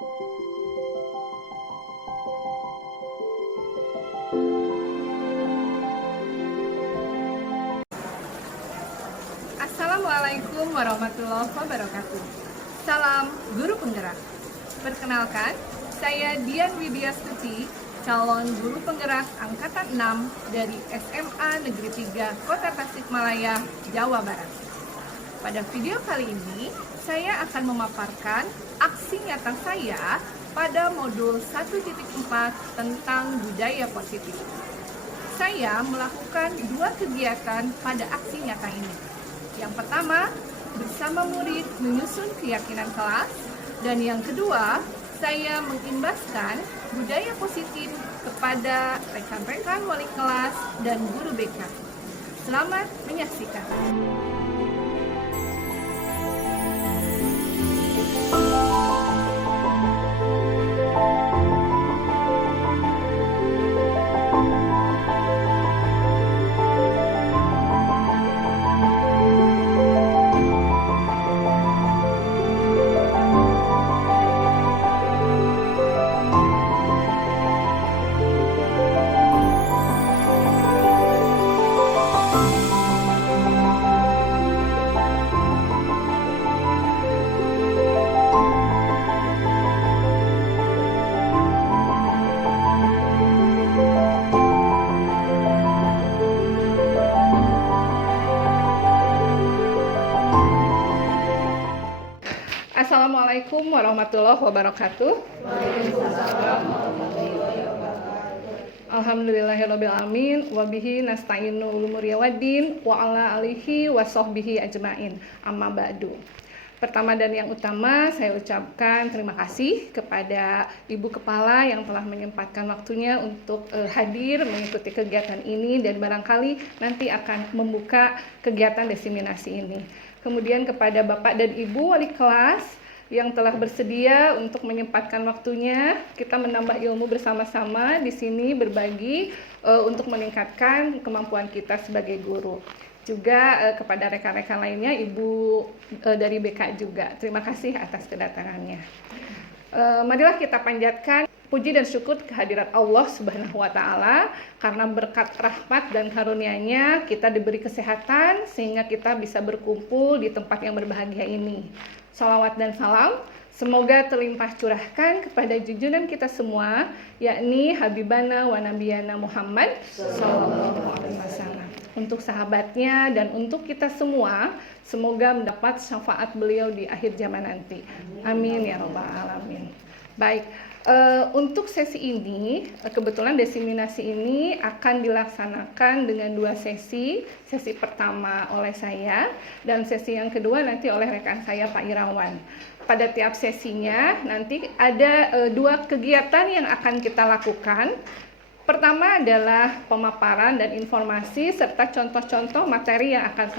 Assalamualaikum warahmatullahi wabarakatuh. Salam Guru Penggerak. Perkenalkan, saya Dian Widyastuti, calon Guru Penggerak Angkatan 6 dari SMA Negeri 3 Kota Tasikmalaya, Jawa Barat. Pada video kali ini, saya akan memaparkan aksi nyata saya pada modul 1.4 tentang budaya positif. Saya melakukan 2 kegiatan pada aksi nyata ini. Yang pertama, bersama murid menyusun keyakinan kelas, dan yang kedua, saya mengimbaskan budaya positif kepada rekan-rekan wali kelas dan guru BK. Selamat menyaksikan. Assalamualaikum warahmatullahi wabarakatuh. Alhamdulillahirrabbilalamin. Wabihi nasta'inu umuri waddin wa ala alihi wa sahbihi ajmain. Amma ba'du. Pertama dan yang utama, saya ucapkan terima kasih kepada Ibu Kepala yang telah menyempatkan waktunya untuk hadir mengikuti kegiatan ini dan barangkali nanti akan membuka kegiatan diseminasi ini. Kemudian kepada Bapak dan Ibu wali kelas yang telah bersedia untuk menyempatkan waktunya, kita menambah ilmu bersama-sama di sini, berbagi untuk meningkatkan kemampuan kita sebagai guru. Juga kepada rekan-rekan lainnya, Ibu dari BK juga. Terima kasih atas kedatangannya. Marilah kita panjatkan puji dan syukur kehadirat Allah Subhanahu wa Ta'ala, karena berkat rahmat dan karunia-Nya kita diberi kesehatan sehingga kita bisa berkumpul di tempat yang berbahagia ini. Salawat dan salam semoga terlimpah curahkan kepada junjungan kita semua, yakni Habibana wa Nabiyana Muhammad sallallahu alaihi wasallam. Untuk sahabatnya dan untuk kita semua, semoga mendapat syafaat beliau di akhir zaman nanti. Amin ya rabbal alamin. Baik. Untuk sesi ini, kebetulan diseminasi ini akan dilaksanakan dengan 2 sesi. Sesi pertama oleh saya dan sesi yang kedua nanti oleh rekan saya Pak Irawan. Pada tiap sesinya nanti ada 2 kegiatan yang akan kita lakukan. Pertama adalah pemaparan dan informasi serta contoh-contoh materi yang akan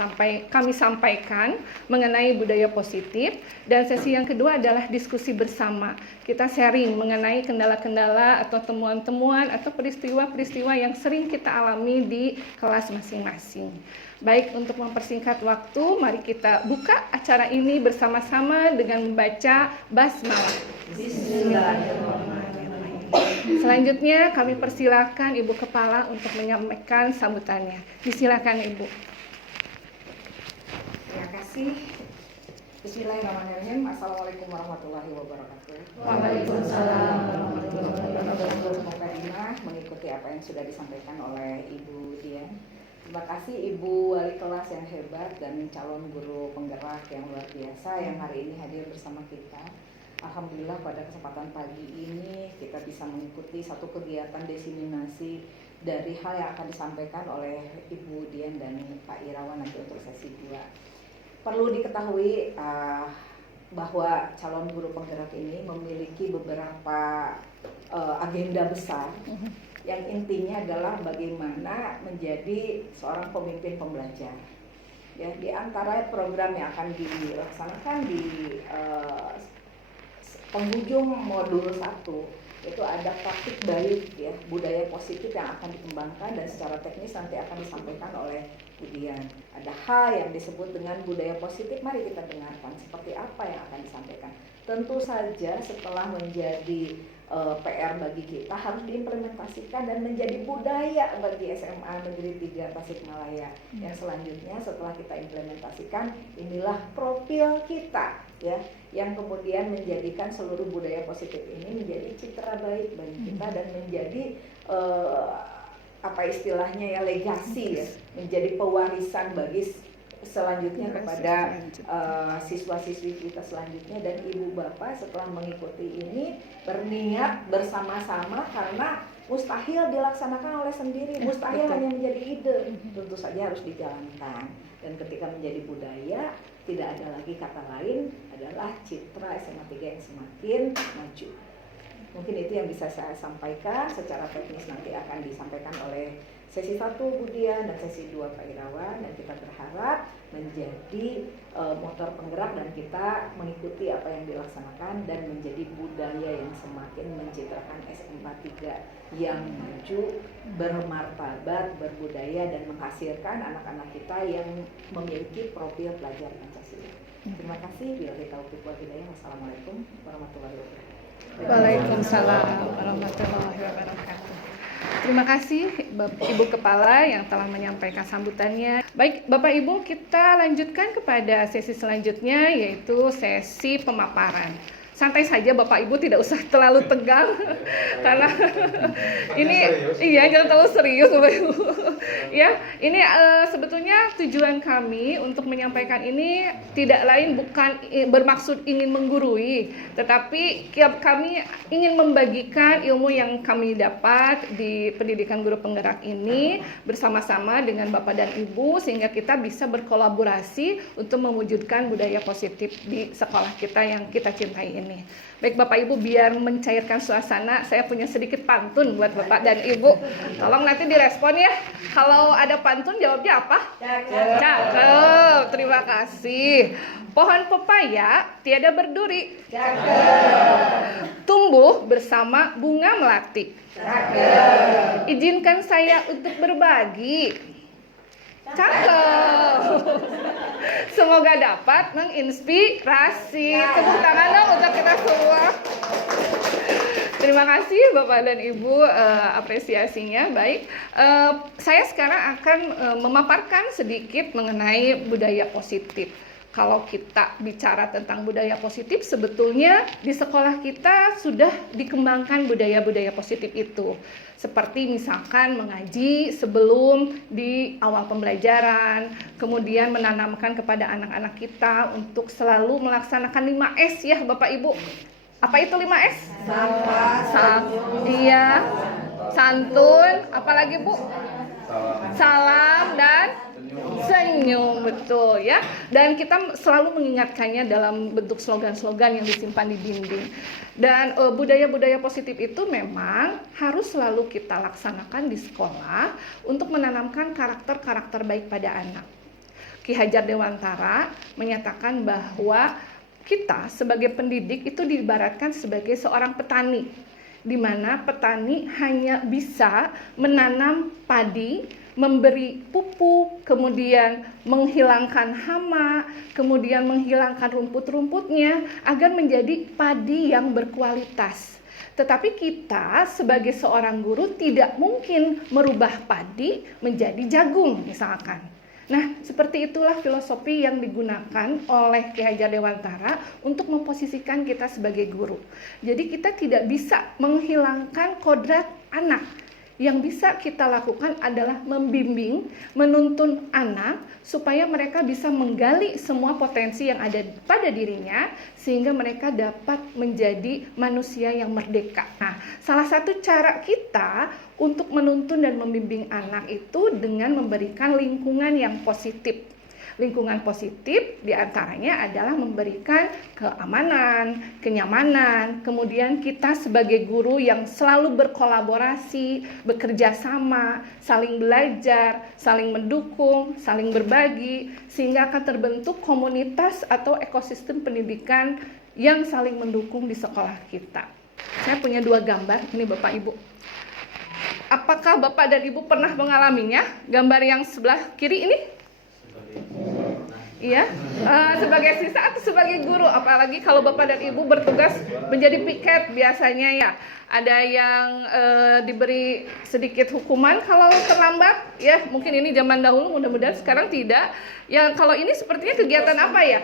kami sampaikan mengenai budaya positif, dan sesi yang kedua adalah diskusi bersama. Kita sharing mengenai kendala-kendala atau temuan-temuan atau peristiwa-peristiwa yang sering kita alami di kelas masing-masing. Baik, untuk mempersingkat waktu, mari kita buka acara ini bersama-sama dengan membaca basmalah. Bismillahirrahmanirrahim. Selanjutnya kami persilakan Ibu Kepala untuk menyampaikan sambutannya. Disilakan Ibu. Terima kasih. Bismillahirrahmanirrahim. Assalamualaikum warahmatullahi wabarakatuh. Waalaikumsalam. Semoga mengikuti apa yang sudah disampaikan oleh Ibu Dian. Terima kasih Ibu Wali Kelas yang hebat dan calon guru penggerak yang luar biasa yang hari ini hadir bersama kita. Alhamdulillah pada kesempatan pagi ini kita bisa mengikuti satu kegiatan diseminasi dari hal yang akan disampaikan oleh Ibu Dian dan Pak Irawan nanti untuk sesi 2. Perlu diketahui bahwa calon guru penggerak ini memiliki beberapa agenda besar yang intinya adalah bagaimana menjadi seorang pemimpin pembelajar. Ya, di antara program yang akan dilaksanakan di penghujung modul 1 itu ada praktik baik ya, budaya positif yang akan dikembangkan dan secara teknis nanti akan disampaikan oleh Kemudian ada hal yang disebut dengan budaya positif, mari kita dengarkan seperti apa yang akan disampaikan. Tentu saja setelah menjadi PR bagi kita harus diimplementasikan dan menjadi budaya bagi SMA Negeri 3 Tasikmalaya. Yang selanjutnya setelah kita implementasikan, inilah profil kita ya, yang kemudian menjadikan seluruh budaya positif ini menjadi citra baik bagi kita dan menjadi apa istilahnya ya, legasi ya, menjadi pewarisan bagi selanjutnya kepada siswa-siswi kita selanjutnya. Dan ibu bapak setelah mengikuti ini berniat bersama-sama, karena mustahil dilaksanakan oleh sendiri, mustahil hanya menjadi ide, tentu saja harus dijalankan. Dan ketika menjadi budaya, tidak ada lagi kata lain adalah citra SMA 3 yang semakin maju. Mungkin itu yang bisa saya sampaikan. Secara teknis nanti akan disampaikan oleh sesi 1 Budian dan sesi 2 Pak Irawan, dan kita berharap menjadi motor penggerak dan kita mengikuti apa yang dilaksanakan dan menjadi budaya yang semakin mencitrakan SMA 3 yang maju, bermartabat, berbudaya, dan menghasilkan anak-anak kita yang memiliki profil pelajar Pancasila. Terima kasih. Billahi taufiq wal hidayah. Wassalamualaikum warahmatullahi wabarakatuh. Waalaikumsalam warahmatullahi wabarakatuh. Terima kasih Ibu Kepala yang telah menyampaikan sambutannya. Baik Bapak Ibu, kita lanjutkan kepada sesi selanjutnya, yaitu sesi pemaparan. Santai saja Bapak Ibu, tidak usah terlalu tegang karena ini iya, jangan terlalu serius Bapak Ibu. Ya, ini sebetulnya tujuan kami untuk menyampaikan ini tidak lain bukan bermaksud ingin menggurui, tetapi kami ingin membagikan ilmu yang kami dapat di pendidikan guru penggerak ini bersama-sama dengan Bapak dan Ibu, sehingga kita bisa berkolaborasi untuk mewujudkan budaya positif di sekolah kita yang kita cintai ini. Baik Bapak Ibu, biar mencairkan suasana, saya punya sedikit pantun buat Bapak dan Ibu. Tolong nanti direspon ya. Kalau ada pantun jawabnya apa? Cakep. Terima kasih. Pohon pepaya tiada berduri. Cakep. Tumbuh bersama bunga melati. Cakep. Izinkan saya untuk berbagi. Cakep. Semoga dapat menginspirasi. Tepuk tangan dong untuk kita semua. Terima kasih Bapak dan Ibu apresiasinya. Baik, saya sekarang akan memaparkan sedikit mengenai budaya positif. Kalau kita bicara tentang budaya positif, sebetulnya di sekolah kita sudah dikembangkan budaya-budaya positif itu. Seperti misalkan mengaji sebelum di awal pembelajaran, kemudian menanamkan kepada anak-anak kita untuk selalu melaksanakan 5S ya Bapak Ibu. Apa itu 5S? Iya, santun, apalagi Bu? Salam dan senyum, betul ya. Dan kita selalu mengingatkannya dalam bentuk slogan-slogan yang disimpan di dinding. Dan budaya-budaya positif itu memang harus selalu kita laksanakan di sekolah untuk menanamkan karakter-karakter baik pada anak. Ki Hajar Dewantara menyatakan bahwa kita sebagai pendidik itu diibaratkan sebagai seorang petani, di mana petani hanya bisa menanam padi, memberi pupuk, kemudian menghilangkan hama, kemudian menghilangkan rumput-rumputnya agar menjadi padi yang berkualitas. Tetapi kita sebagai seorang guru tidak mungkin merubah padi menjadi jagung misalkan. Nah, seperti itulah filosofi yang digunakan oleh Ki Hajar Dewantara untuk memposisikan kita sebagai guru. Jadi kita tidak bisa menghilangkan kodrat anak. Yang bisa kita lakukan adalah membimbing, menuntun anak supaya mereka bisa menggali semua potensi yang ada pada dirinya sehingga mereka dapat menjadi manusia yang merdeka. Nah, salah satu cara kita untuk menuntun dan membimbing anak itu dengan memberikan lingkungan yang positif. Lingkungan positif diantaranya adalah memberikan keamanan, kenyamanan, kemudian kita sebagai guru yang selalu berkolaborasi, bekerja sama, saling belajar, saling mendukung, saling berbagi, sehingga akan terbentuk komunitas atau ekosistem pendidikan yang saling mendukung di sekolah kita. Saya punya 2 gambar, ini Bapak Ibu. Apakah Bapak dan Ibu pernah mengalaminya? Gambar yang sebelah kiri ini? Iya, sebagai siswa atau sebagai guru, apalagi kalau Bapak dan Ibu bertugas menjadi piket biasanya ya, ada yang diberi sedikit hukuman kalau terlambat, ya mungkin ini zaman dahulu, mudah-mudahan sekarang tidak. Yang kalau ini sepertinya kegiatan apa ya?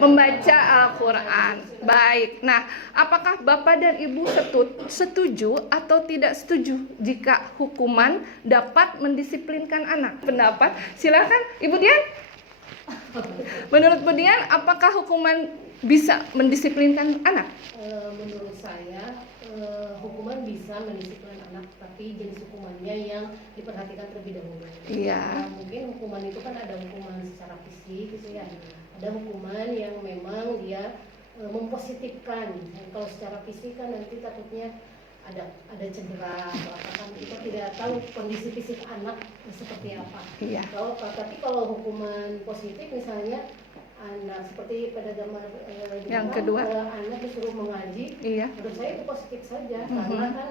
Membaca Al-Quran. Baik, nah apakah Bapak dan Ibu setuju atau tidak setuju jika hukuman dapat mendisiplinkan anak? Pendapat, silakan Ibu Dian. Menurut Bu Dian, apakah hukuman bisa mendisiplinkan anak? Menurut saya, hukuman bisa mendisiplinkan anak, tapi jenis hukumannya yang diperhatikan terlebih dahulu. Iya. Mungkin hukuman itu kan ada hukuman secara fisik gitu ya. Ada hukuman yang memang dia mempositifkan. Kalau secara fisik kan nanti takutnya ada cedera atau apa kan, kita tidak tahu kondisi fisik anak seperti apa. Iya. Tapi kalau hukuman positif misalnya anak seperti pada gambar Yang kedua, anak disuruh mengaji, iya. menurut saya itu positif saja karena kan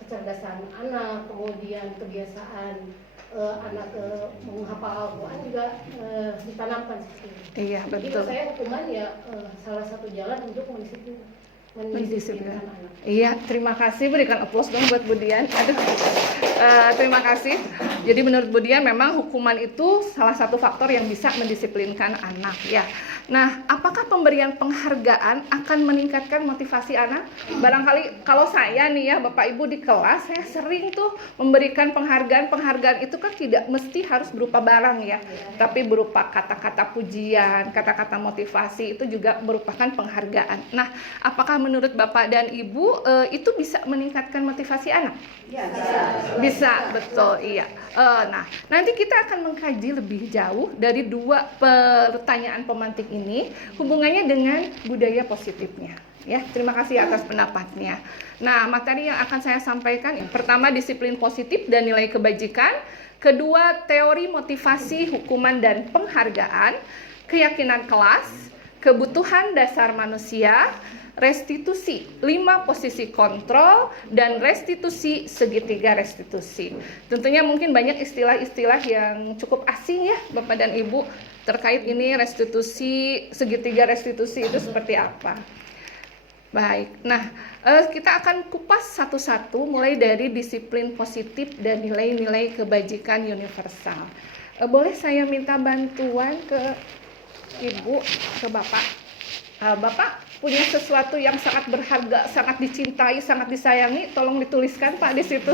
kecerdasan anak, kemudian kebiasaan anak menghafal Al-Quran juga ditanamkan seperti itu. Iya, Jadi betul. menurut saya hukuman ya salah satu jalan untuk mendisiplinkan anak. Iya, terima kasih. Berikan aplaus dong buat Bu Dian. Aduh, terima kasih. Jadi menurut Bu Dian memang hukuman itu salah satu faktor yang bisa mendisiplinkan anak ya. Nah, apakah pemberian penghargaan akan meningkatkan motivasi anak? Barangkali kalau saya nih ya, Bapak Ibu di kelas, saya sering tuh memberikan penghargaan. Penghargaan itu kan tidak mesti harus berupa barang ya, tapi berupa kata-kata pujian, kata-kata motivasi, itu juga merupakan penghargaan. Nah, apakah menurut Bapak dan Ibu itu bisa meningkatkan motivasi anak? Ya, Bisa, betul, iya. Nah, nanti kita akan mengkaji lebih jauh dari dua pertanyaan pemantik ini, hubungannya dengan budaya positifnya. Ya, terima kasih atas pendapatnya. Nah, materi yang akan saya sampaikan, pertama disiplin positif dan nilai kebajikan, kedua teori motivasi, hukuman dan penghargaan, keyakinan kelas, kebutuhan dasar manusia, restitusi 5 posisi kontrol, dan restitusi segitiga restitusi. Tentunya mungkin banyak istilah-istilah yang cukup asing ya Bapak dan Ibu terkait ini restitusi, segitiga restitusi itu seperti apa. Baik, nah kita akan kupas satu-satu mulai dari disiplin positif dan nilai-nilai kebajikan universal. Boleh saya minta bantuan ke Ibu, ke Bapak? Bapak punya sesuatu yang sangat berharga, sangat dicintai, sangat disayangi, tolong dituliskan Pak di situ.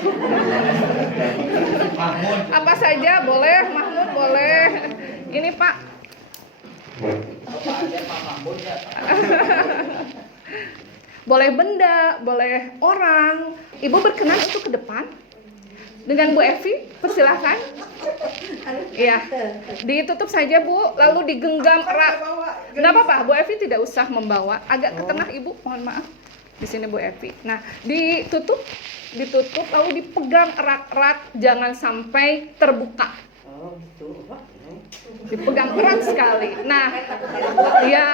Apa saja boleh, Mahmud boleh. Ini Pak. Boleh benda, boleh orang. Ibu berkenan untuk ke depan dengan Bu Evi, persilahkan. Iya, ditutup saja Bu, lalu digenggam erat. Nggak apa-apa, Bu Evi tidak usah membawa. Agak ke tengah Ibu, mohon maaf. Di sini Bu Evi. Nah, ditutup, lalu dipegang erat-erat, jangan sampai terbuka. Oh gitu. Dipegang erat sekali. Nah, ya,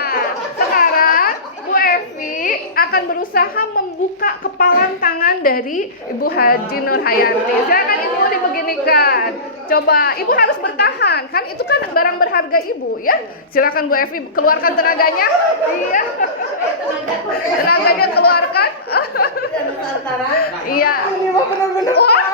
sekarang Bu Evi akan berusaha membuka kepalan tangan dari Ibu Haji Nur Hayati. Silakan Ibu dibeginikan. Coba, Ibu harus bertahan, kan itu kan barang berharga Ibu ya. Silakan Bu Evi keluarkan tenaganya. Iya. Tenaganya keluarkan. Iya. Wah.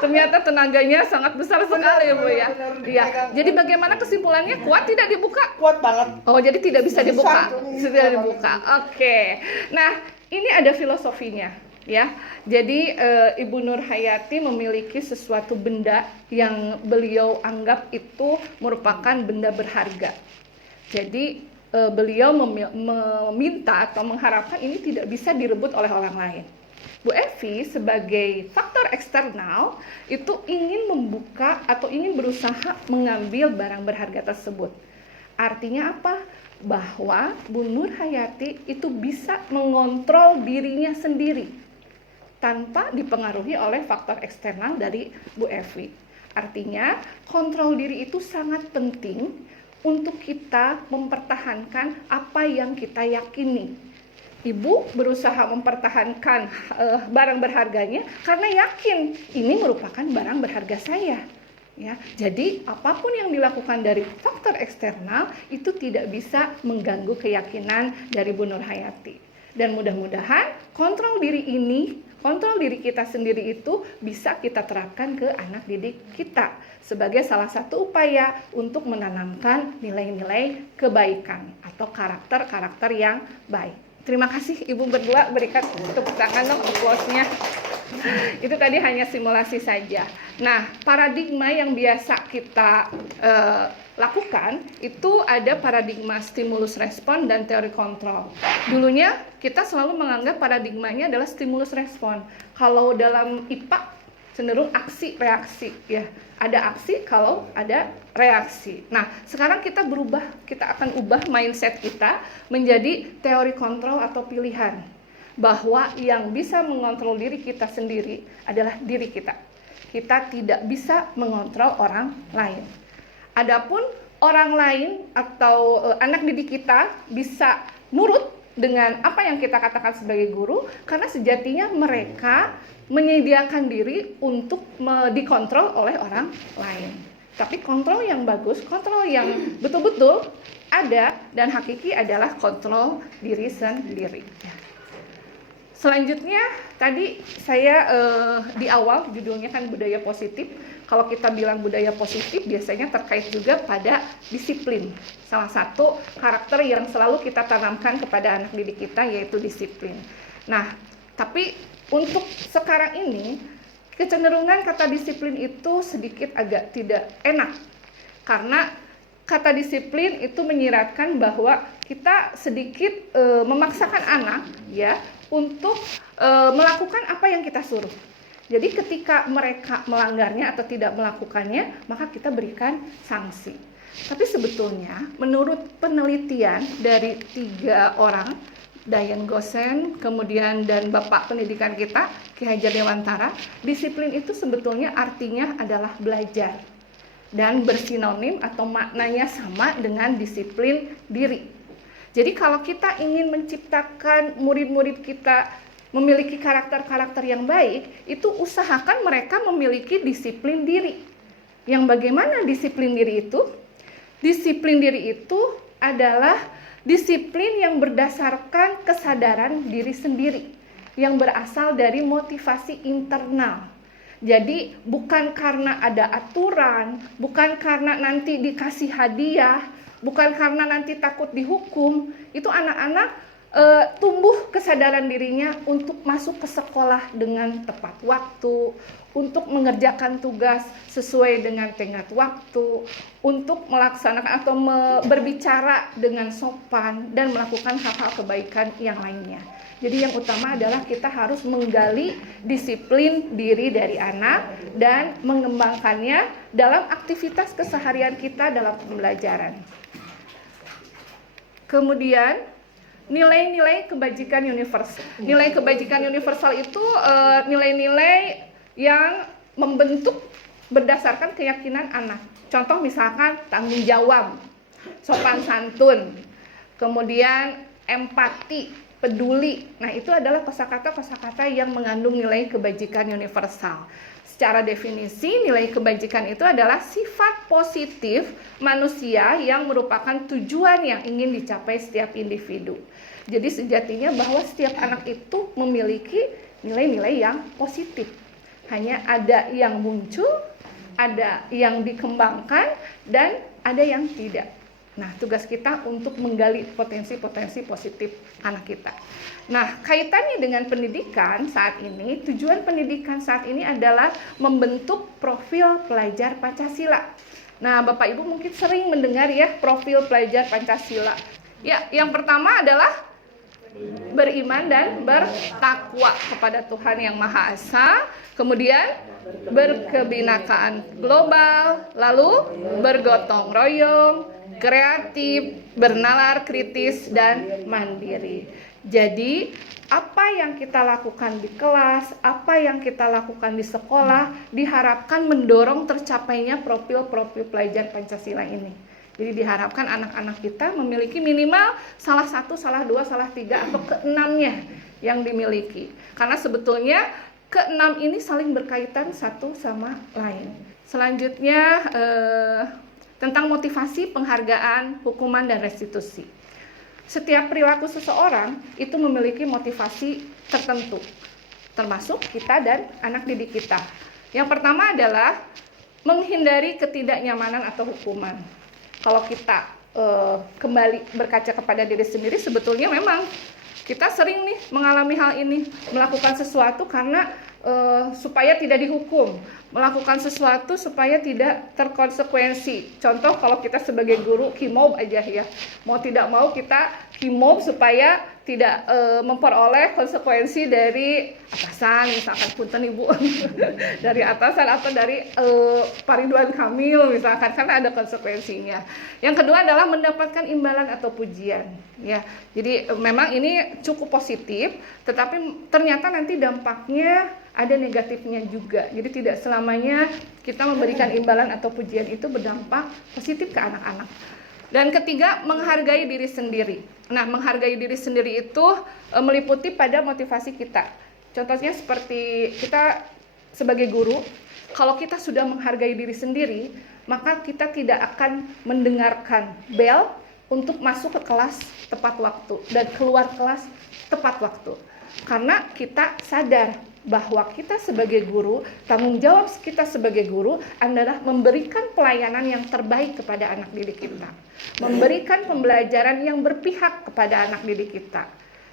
Ternyata tenaganya sangat besar sekali Bu ya. Iya. Jadi bagaimana kesimpulannya? Kuat tidak dibuka? Kuat banget. Oh, jadi tidak bisa dibuka. Besar, Tidak dibuka. Oke. Nah, ini ada filosofinya ya. Jadi Ibu Nur Hayati memiliki sesuatu benda yang beliau anggap itu merupakan benda berharga. Jadi beliau meminta atau mengharapkan ini tidak bisa direbut oleh orang lain. Bu Evi sebagai faktor eksternal itu ingin membuka atau ingin berusaha mengambil barang berharga tersebut. Artinya apa? Bahwa Bu Nur Hayati itu bisa mengontrol dirinya sendiri tanpa dipengaruhi oleh faktor eksternal dari Bu Evi. Artinya kontrol diri itu sangat penting untuk kita mempertahankan apa yang kita yakini. Ibu berusaha mempertahankan barang berharganya karena yakin ini merupakan barang berharga saya. Ya, jadi apapun yang dilakukan dari faktor eksternal itu tidak bisa mengganggu keyakinan dari Bu Nur Hayati. Dan mudah-mudahan kontrol diri kita sendiri itu bisa kita terapkan ke anak didik kita sebagai salah satu upaya untuk menanamkan nilai-nilai kebaikan atau karakter-karakter yang baik. Terima kasih Ibu berdua, berikan tepuk tangan dong applause-nya. Itu tadi hanya simulasi saja. Nah, paradigma yang biasa kita lakukan itu ada paradigma stimulus respon dan teori kontrol. Dulunya kita selalu menganggap paradigmanya adalah stimulus respon. Kalau dalam IPA cenderung aksi reaksi ya. Ada aksi kalau ada reaksi. Nah, sekarang kita akan ubah mindset kita menjadi teori kontrol atau pilihan. Bahwa yang bisa mengontrol diri kita sendiri adalah diri kita. Kita tidak bisa mengontrol orang lain. Adapun orang lain atau anak didik kita bisa nurut dengan apa yang kita katakan sebagai guru karena sejatinya mereka menyediakan diri untuk dikontrol oleh orang lain. Tapi kontrol yang bagus, kontrol yang betul-betul ada dan hakiki adalah kontrol diri sendiri. Selanjutnya tadi saya di awal judulnya kan budaya positif. Kalau kita bilang budaya positif biasanya terkait juga pada disiplin. Salah satu karakter yang selalu kita tanamkan kepada anak didik kita yaitu disiplin. Nah, tapi untuk sekarang ini kecenderungan kata disiplin itu sedikit agak tidak enak. Karena kata disiplin itu menyiratkan bahwa kita sedikit memaksakan anak ya untuk melakukan apa yang kita suruh. Jadi ketika mereka melanggarnya atau tidak melakukannya, maka kita berikan sanksi. Tapi sebetulnya menurut penelitian dari 3 orang, Dayan Gosen, kemudian dan Bapak pendidikan kita, Ki Hajar Dewantara, disiplin itu sebetulnya artinya adalah belajar. Dan bersinonim atau maknanya sama dengan disiplin diri. Jadi kalau kita ingin menciptakan murid-murid kita memiliki karakter-karakter yang baik, itu usahakan mereka memiliki disiplin diri. Yang bagaimana disiplin diri itu? Disiplin diri itu adalah disiplin yang berdasarkan kesadaran diri sendiri, yang berasal dari motivasi internal. Jadi bukan karena ada aturan, bukan karena nanti dikasih hadiah, bukan karena nanti takut dihukum, itu anak-anak tumbuh kesadaran dirinya untuk masuk ke sekolah dengan tepat waktu, untuk mengerjakan tugas sesuai dengan tenggat waktu, untuk melaksanakan atau berbicara dengan sopan dan melakukan hal-hal kebaikan yang lainnya. Jadi yang utama adalah kita harus menggali disiplin diri dari anak dan mengembangkannya dalam aktivitas keseharian kita dalam pembelajaran. Kemudian nilai-nilai kebajikan universal. Nilai kebajikan universal itu nilai-nilai yang membentuk berdasarkan keyakinan anak. Contoh misalkan tanggung jawab, sopan santun, kemudian empati, peduli. Nah, itu adalah kosakata-kosakata yang mengandung nilai kebajikan universal. Secara definisi, nilai kebajikan itu adalah sifat positif manusia yang merupakan tujuan yang ingin dicapai setiap individu. Jadi sejatinya bahwa setiap anak itu memiliki nilai-nilai yang positif. Hanya ada yang muncul, ada yang dikembangkan, dan ada yang tidak. Nah, tugas kita untuk menggali potensi-potensi positif anak kita. Nah, kaitannya dengan pendidikan saat ini, tujuan pendidikan saat ini adalah membentuk profil pelajar Pancasila. Nah, Bapak Ibu mungkin sering mendengar ya profil pelajar Pancasila. Ya, yang pertama adalah beriman dan bertakwa kepada Tuhan Yang Maha Esa, kemudian berkebinakaan global, lalu bergotong royong, kreatif, bernalar kritis, dan mandiri. Jadi, apa yang kita lakukan di kelas, apa yang kita lakukan di sekolah, diharapkan mendorong tercapainya profil-profil pelajar Pancasila ini. Jadi diharapkan anak-anak kita memiliki minimal salah satu, salah dua, salah tiga, atau keenamnya yang dimiliki. Karena sebetulnya keenam ini saling berkaitan satu sama lain. Selanjutnya tentang motivasi, penghargaan, hukuman, dan restitusi. Setiap perilaku seseorang itu memiliki motivasi tertentu, termasuk kita dan anak didik kita. Yang pertama adalah menghindari ketidaknyamanan atau hukuman. Kalau kita kembali berkaca kepada diri sendiri, sebetulnya memang kita sering nih mengalami hal ini, melakukan sesuatu karena supaya tidak dihukum, melakukan sesuatu supaya tidak terkonsekuensi. Contoh kalau kita sebagai guru kimob aja ya, mau tidak mau kita kimob supaya tidak memperoleh konsekuensi dari atasan, misalkan punten ibu dari atasan atau dari Pak Ridwan Kamil misalkan, karena ada konsekuensinya. Yang kedua adalah mendapatkan imbalan atau pujian ya. Jadi memang ini cukup positif, tetapi ternyata nanti dampaknya ada negatifnya juga. Jadi tidak selamanya kita memberikan imbalan atau pujian itu berdampak positif ke anak-anak. Dan ketiga, menghargai diri sendiri. Nah, menghargai diri sendiri itu meliputi pada motivasi kita. Contohnya seperti kita sebagai guru, kalau kita sudah menghargai diri sendiri, maka kita tidak akan mendengarkan bel untuk masuk ke kelas tepat waktu dan keluar kelas tepat waktu. Karena kita sadar bahwa kita sebagai guru, tanggung jawab kita sebagai guru adalah memberikan pelayanan yang terbaik kepada anak didik kita, memberikan pembelajaran yang berpihak kepada anak didik kita.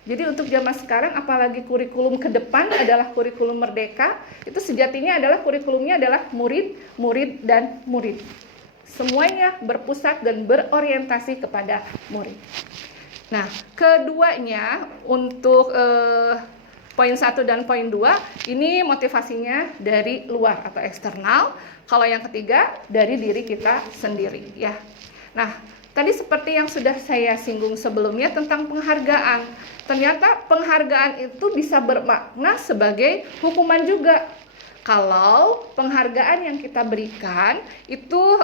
Jadi untuk zaman sekarang, apalagi kurikulum ke depan adalah kurikulum merdeka, itu sejatinya adalah kurikulumnya adalah murid, murid, dan murid. Semuanya berpusat dan berorientasi kepada murid. Nah, keduanya untuk poin 1 dan poin 2 ini motivasinya dari luar atau eksternal. Kalau yang ketiga dari diri kita sendiri ya. Nah, tadi seperti yang sudah saya singgung sebelumnya tentang penghargaan. Ternyata penghargaan itu bisa bermakna sebagai hukuman juga. Kalau penghargaan yang kita berikan itu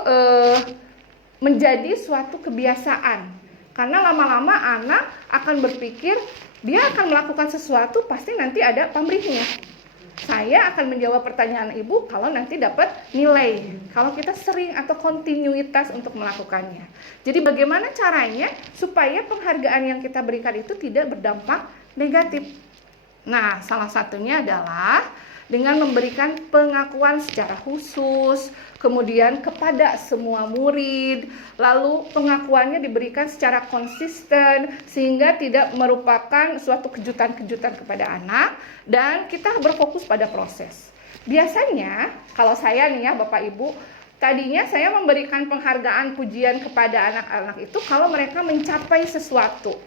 menjadi suatu kebiasaan. Karena lama-lama anak akan berpikir dia akan melakukan sesuatu pasti nanti ada pamrihnya. Saya akan menjawab pertanyaan ibu kalau nanti dapat nilai. Kalau kita sering atau kontinuitas untuk melakukannya. Jadi bagaimana caranya supaya penghargaan yang kita berikan itu tidak berdampak negatif? Nah, salah satunya adalah dengan memberikan pengakuan secara khusus, kemudian kepada semua murid, lalu pengakuannya diberikan secara konsisten sehingga tidak merupakan suatu kejutan-kejutan kepada anak, dan kita berfokus pada proses. Biasanya kalau saya nih ya Bapak Ibu, tadinya saya memberikan penghargaan pujian kepada anak-anak itu kalau mereka mencapai sesuatu.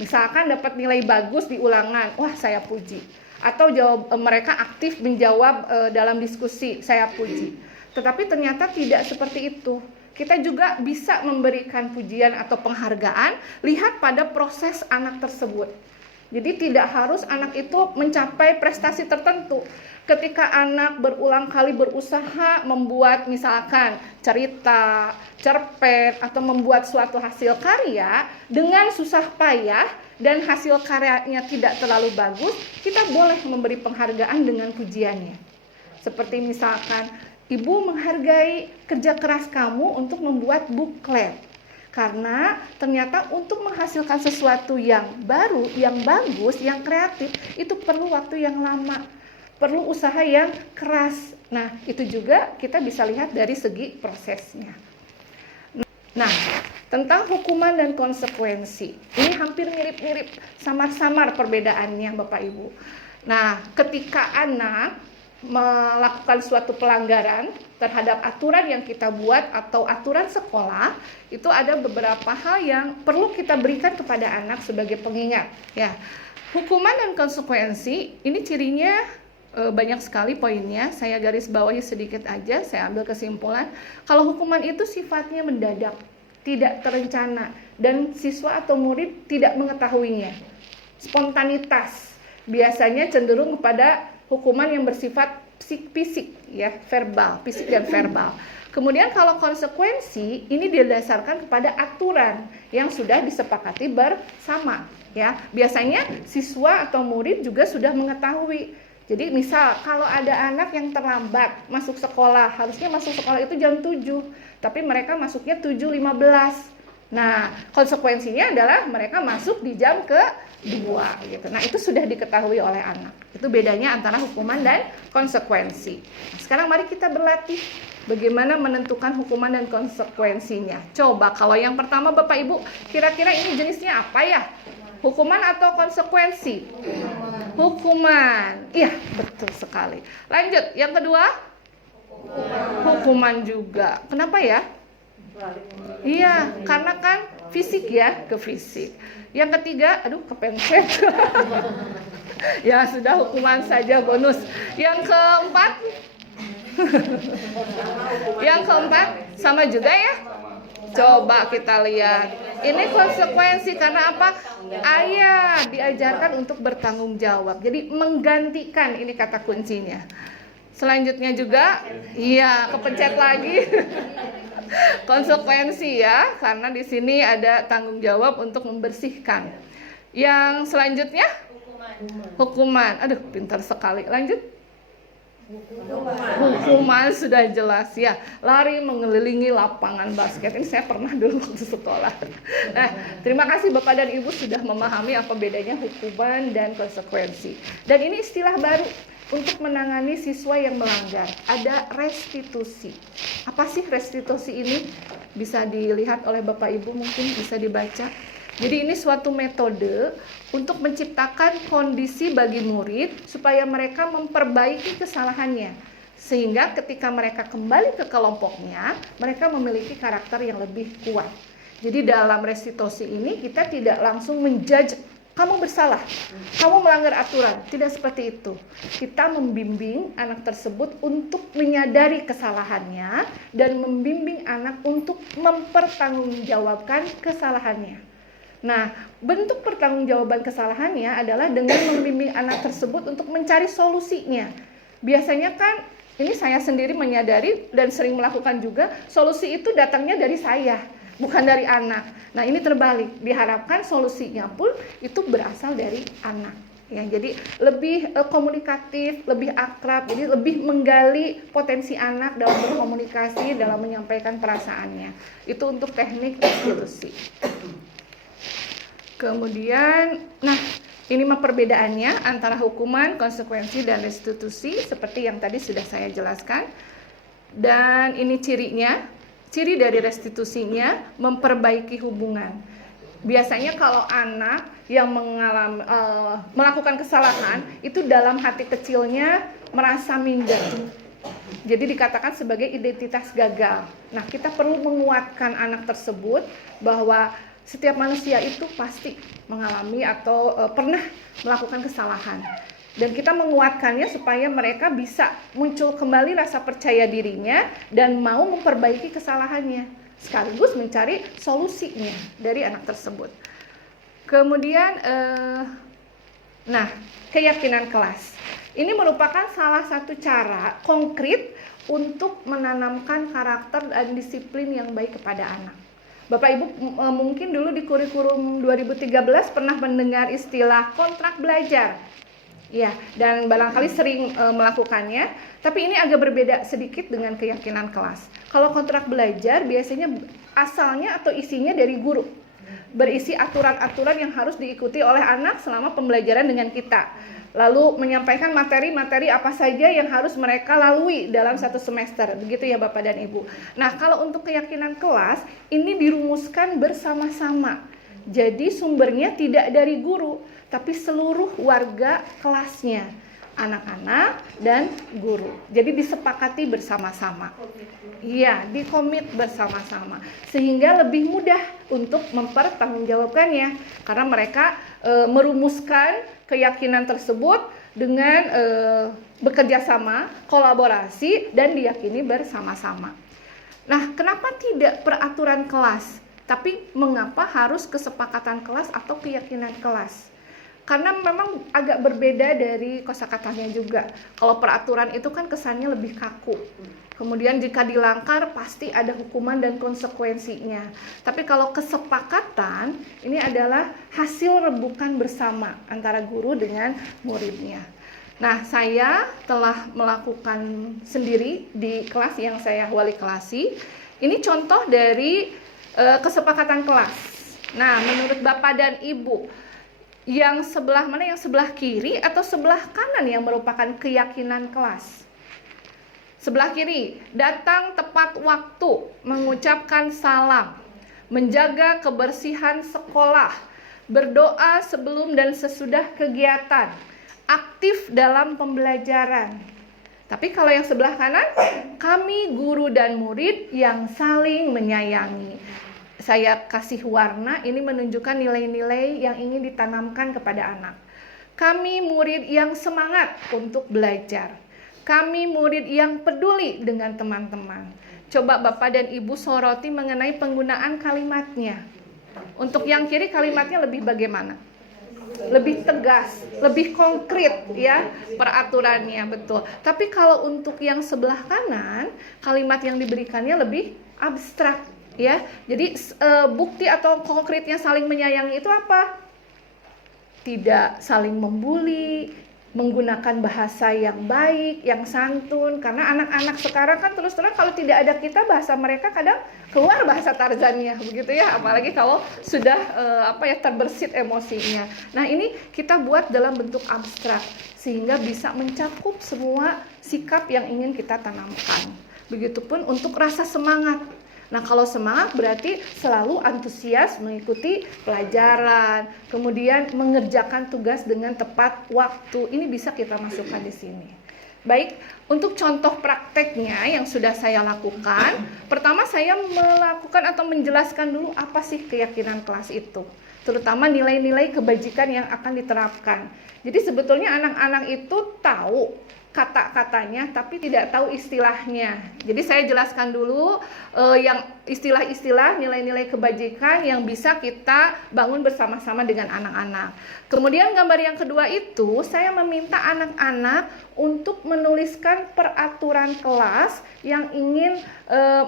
Misalkan dapat nilai bagus di ulangan, wah saya puji. Atau mereka aktif menjawab dalam diskusi, saya puji. Tetapi ternyata tidak seperti itu. Kita juga bisa memberikan pujian atau penghargaan, lihat pada proses anak tersebut. Jadi tidak harus anak itu mencapai prestasi tertentu. Ketika anak berulang kali berusaha membuat misalkan cerita, cerpen, atau membuat suatu hasil karya dengan susah payah dan hasil karyanya tidak terlalu bagus, kita boleh memberi penghargaan dengan pujiannya. Seperti misalkan, ibu menghargai kerja keras kamu untuk membuat buklet. Karena ternyata untuk menghasilkan sesuatu yang baru, yang bagus, yang kreatif, itu perlu waktu yang lama, perlu usaha yang keras. Nah, itu juga kita bisa lihat dari segi prosesnya. Nah, tentang hukuman dan konsekuensi, ini hampir mirip-mirip, samar-samar perbedaannya Bapak Ibu. Nah, ketika anak melakukan suatu pelanggaran terhadap aturan yang kita buat atau aturan sekolah, itu ada beberapa hal yang perlu kita berikan kepada anak sebagai pengingat ya. Hukuman dan konsekuensi ini cirinya banyak sekali poinnya, saya garis bawahi sedikit aja, saya ambil kesimpulan. Kalau hukuman itu sifatnya mendadak, tidak terencana, dan siswa atau murid tidak mengetahuinya. Spontanitas biasanya cenderung kepada hukuman yang bersifat fisik ya, verbal, fisik dan verbal. Kemudian kalau konsekuensi ini didasarkan kepada aturan yang sudah disepakati bersama, ya. Biasanya siswa atau murid juga sudah mengetahui. Jadi misal kalau ada anak yang terlambat masuk sekolah, harusnya masuk sekolah itu jam 7, tapi mereka masuknya 7.15. Nah, konsekuensinya adalah mereka masuk di jam ke-2 gitu. Nah, itu sudah diketahui oleh anak. Itu bedanya antara hukuman dan konsekuensi. Nah, sekarang mari kita berlatih bagaimana menentukan hukuman dan konsekuensinya. Coba kalau yang pertama Bapak Ibu, kira-kira ini jenisnya apa ya? Hukuman atau konsekuensi? Hukuman. Iya, betul sekali. Lanjut, yang kedua? Hukuman juga. Kenapa ya? Iya, karena kan fisik ya, ke fisik. Yang ketiga, aduh kepencet. Ya sudah, hukuman saja bonus. Yang keempat? Yang keempat sama juga ya? Coba kita lihat. Ini konsekuensi karena apa? Ayah diajarkan untuk bertanggung jawab. Jadi menggantikan, ini kata kuncinya. Selanjutnya juga, iya kepencet lagi. Konsekuensi ya, karena di sini ada tanggung jawab untuk membersihkan. Yang selanjutnya hukuman. Aduh, pintar sekali. Lanjut. Hukuman sudah jelas ya. Lari mengelilingi lapangan basket. Ini saya pernah dulu waktu sekolah. Nah, terima kasih Bapak dan Ibu sudah memahami apa bedanya hukuman dan konsekuensi. Dan ini istilah baru untuk menangani siswa yang melanggar. Ada restitusi. Apa sih restitusi ini? Bisa dilihat oleh Bapak Ibu, mungkin bisa dibaca. Jadi ini suatu metode untuk menciptakan kondisi bagi murid supaya mereka memperbaiki kesalahannya. Sehingga ketika mereka kembali ke kelompoknya, mereka memiliki karakter yang lebih kuat. Jadi dalam restitusi ini kita tidak langsung menjudge, kamu bersalah, kamu melanggar aturan. Tidak seperti itu. Kita membimbing anak tersebut untuk menyadari kesalahannya dan membimbing anak untuk mempertanggungjawabkan kesalahannya. Nah, bentuk pertanggungjawaban kesalahannya adalah dengan membimbing anak tersebut untuk mencari solusinya. Biasanya kan, ini saya sendiri menyadari dan sering melakukan juga, solusi itu datangnya dari saya, bukan dari anak. Nah, ini terbalik. Diharapkan solusinya pun itu berasal dari anak. Ya, jadi lebih komunikatif, lebih akrab, jadi lebih menggali potensi anak dalam berkomunikasi, dalam menyampaikan perasaannya. Itu untuk teknik restitusi. Kemudian, nah ini mah perbedaannya antara hukuman, konsekuensi, dan restitusi seperti yang tadi sudah saya jelaskan. Dan ini cirinya, ciri dari restitusinya memperbaiki hubungan. Biasanya kalau anak yang melakukan kesalahan itu dalam hati kecilnya merasa minder. Jadi dikatakan sebagai identitas gagal. Nah, kita perlu menguatkan anak tersebut bahwa setiap manusia itu pasti mengalami atau pernah melakukan kesalahan. Dan kita menguatkannya supaya mereka bisa muncul kembali rasa percaya dirinya dan mau memperbaiki kesalahannya, sekaligus mencari solusinya dari anak tersebut. Kemudian, nah, keyakinan kelas. Ini merupakan salah satu cara konkret untuk menanamkan karakter dan disiplin yang baik kepada anak. Bapak Ibu mungkin dulu di kurikulum 2013 pernah mendengar istilah kontrak belajar. Ya, dan barangkali sering melakukannya, tapi ini agak berbeda sedikit dengan keyakinan kelas. Kalau kontrak belajar biasanya asalnya atau isinya dari guru. Berisi aturan-aturan yang harus diikuti oleh anak selama pembelajaran dengan kita. Lalu menyampaikan materi-materi apa saja yang harus mereka lalui dalam satu semester. Begitu ya Bapak dan Ibu. Nah, kalau untuk keyakinan kelas, ini dirumuskan bersama-sama. Jadi sumbernya tidak dari guru, tapi seluruh warga kelasnya. Anak-anak dan guru. Jadi disepakati bersama-sama. Iya, dikomit bersama-sama. Sehingga lebih mudah untuk mempertanggungjawabkannya. Karena mereka merumuskan keyakinan tersebut dengan bekerja sama, kolaborasi, dan diyakini bersama-sama. Nah, kenapa tidak peraturan kelas? Tapi mengapa harus kesepakatan kelas atau keyakinan kelas? Karena memang agak berbeda dari kosakatanya juga. Kalau peraturan itu kan kesannya lebih kaku. Kemudian jika dilanggar pasti ada hukuman dan konsekuensinya. Tapi kalau kesepakatan, ini adalah hasil rebukan bersama antara guru dengan muridnya. Nah, saya telah melakukan sendiri di kelas yang saya wali kelasi. Ini contoh dari kesepakatan kelas. Nah, menurut Bapak dan Ibu, yang sebelah mana, yang sebelah kiri atau sebelah kanan yang merupakan keyakinan kelas? Sebelah kiri, datang tepat waktu, mengucapkan salam, menjaga kebersihan sekolah, berdoa sebelum dan sesudah kegiatan, aktif dalam pembelajaran. Tapi kalau yang sebelah kanan, kami guru dan murid yang saling menyayangi. Saya kasih warna, ini menunjukkan nilai-nilai yang ingin ditanamkan kepada anak. Kami murid yang semangat untuk belajar. Kami murid yang peduli dengan teman-teman. Coba Bapak dan Ibu soroti mengenai penggunaan kalimatnya. Untuk yang kiri kalimatnya lebih bagaimana? Lebih tegas, lebih konkret ya peraturannya, betul. Tapi kalau untuk yang sebelah kanan, kalimat yang diberikannya lebih abstrak ya. Jadi bukti atau konkretnya saling menyayangi itu apa? Tidak saling membuli, menggunakan bahasa yang baik, yang santun. Karena anak-anak sekarang kan terus terang kalau tidak ada kita, bahasa mereka kadang keluar bahasa Tarzannya, begitu ya. Apalagi kalau sudah terbersit emosinya. Nah, ini kita buat dalam bentuk abstrak sehingga bisa mencakup semua sikap yang ingin kita tanamkan. Begitupun untuk rasa semangat. Nah, kalau semangat berarti selalu antusias mengikuti pelajaran, kemudian mengerjakan tugas dengan tepat waktu. Ini bisa kita masukkan di sini. Baik, untuk contoh prakteknya yang sudah saya lakukan, pertama saya melakukan atau menjelaskan dulu apa sih keyakinan kelas itu, terutama nilai-nilai kebajikan yang akan diterapkan. Jadi sebetulnya anak-anak itu tahu kata-katanya tapi tidak tahu istilahnya. Jadi saya jelaskan dulu yang istilah-istilah, nilai-nilai kebajikan yang bisa kita bangun bersama-sama dengan anak-anak. Kemudian gambar yang kedua itu saya meminta anak-anak untuk menuliskan peraturan kelas yang ingin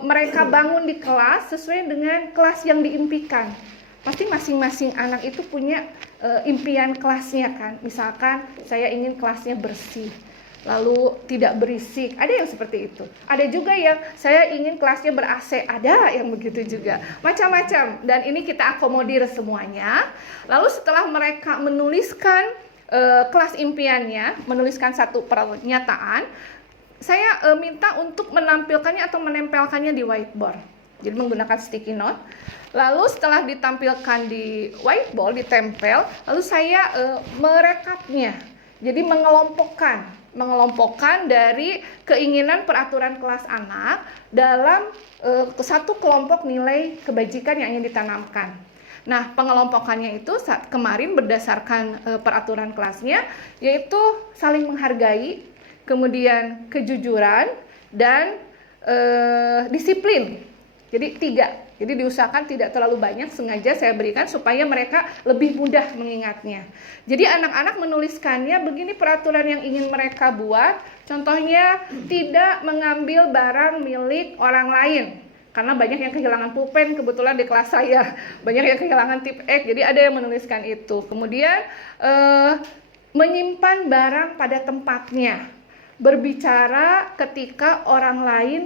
mereka bangun di kelas sesuai dengan kelas yang diimpikan. Pasti masing-masing anak itu punya impian kelasnya kan. Misalkan saya ingin kelasnya bersih, lalu tidak berisik, ada yang seperti itu. Ada juga yang saya ingin kelasnya ber-AC, ada yang begitu juga. Macam-macam, dan ini kita akomodir semuanya. Lalu setelah mereka menuliskan kelas impiannya, menuliskan satu pernyataan, saya minta untuk menampilkannya atau menempelkannya di whiteboard. Jadi menggunakan sticky note. Lalu setelah ditampilkan di whiteboard, ditempel, lalu saya merekapnya. Jadi mengelompokkan dari keinginan peraturan kelas anak dalam satu kelompok nilai kebajikan yang ingin ditanamkan. Nah, pengelompokannya itu kemarin berdasarkan peraturan kelasnya, yaitu saling menghargai, kemudian kejujuran, dan disiplin. Jadi 3. Jadi diusahakan tidak terlalu banyak, sengaja saya berikan supaya mereka lebih mudah mengingatnya. Jadi anak-anak menuliskannya begini peraturan yang ingin mereka buat. Contohnya, tidak mengambil barang milik orang lain. Karena banyak yang kehilangan pulpen, kebetulan di kelas saya. Banyak yang kehilangan tip X, jadi ada yang menuliskan itu. Kemudian, menyimpan barang pada tempatnya. Berbicara ketika orang lain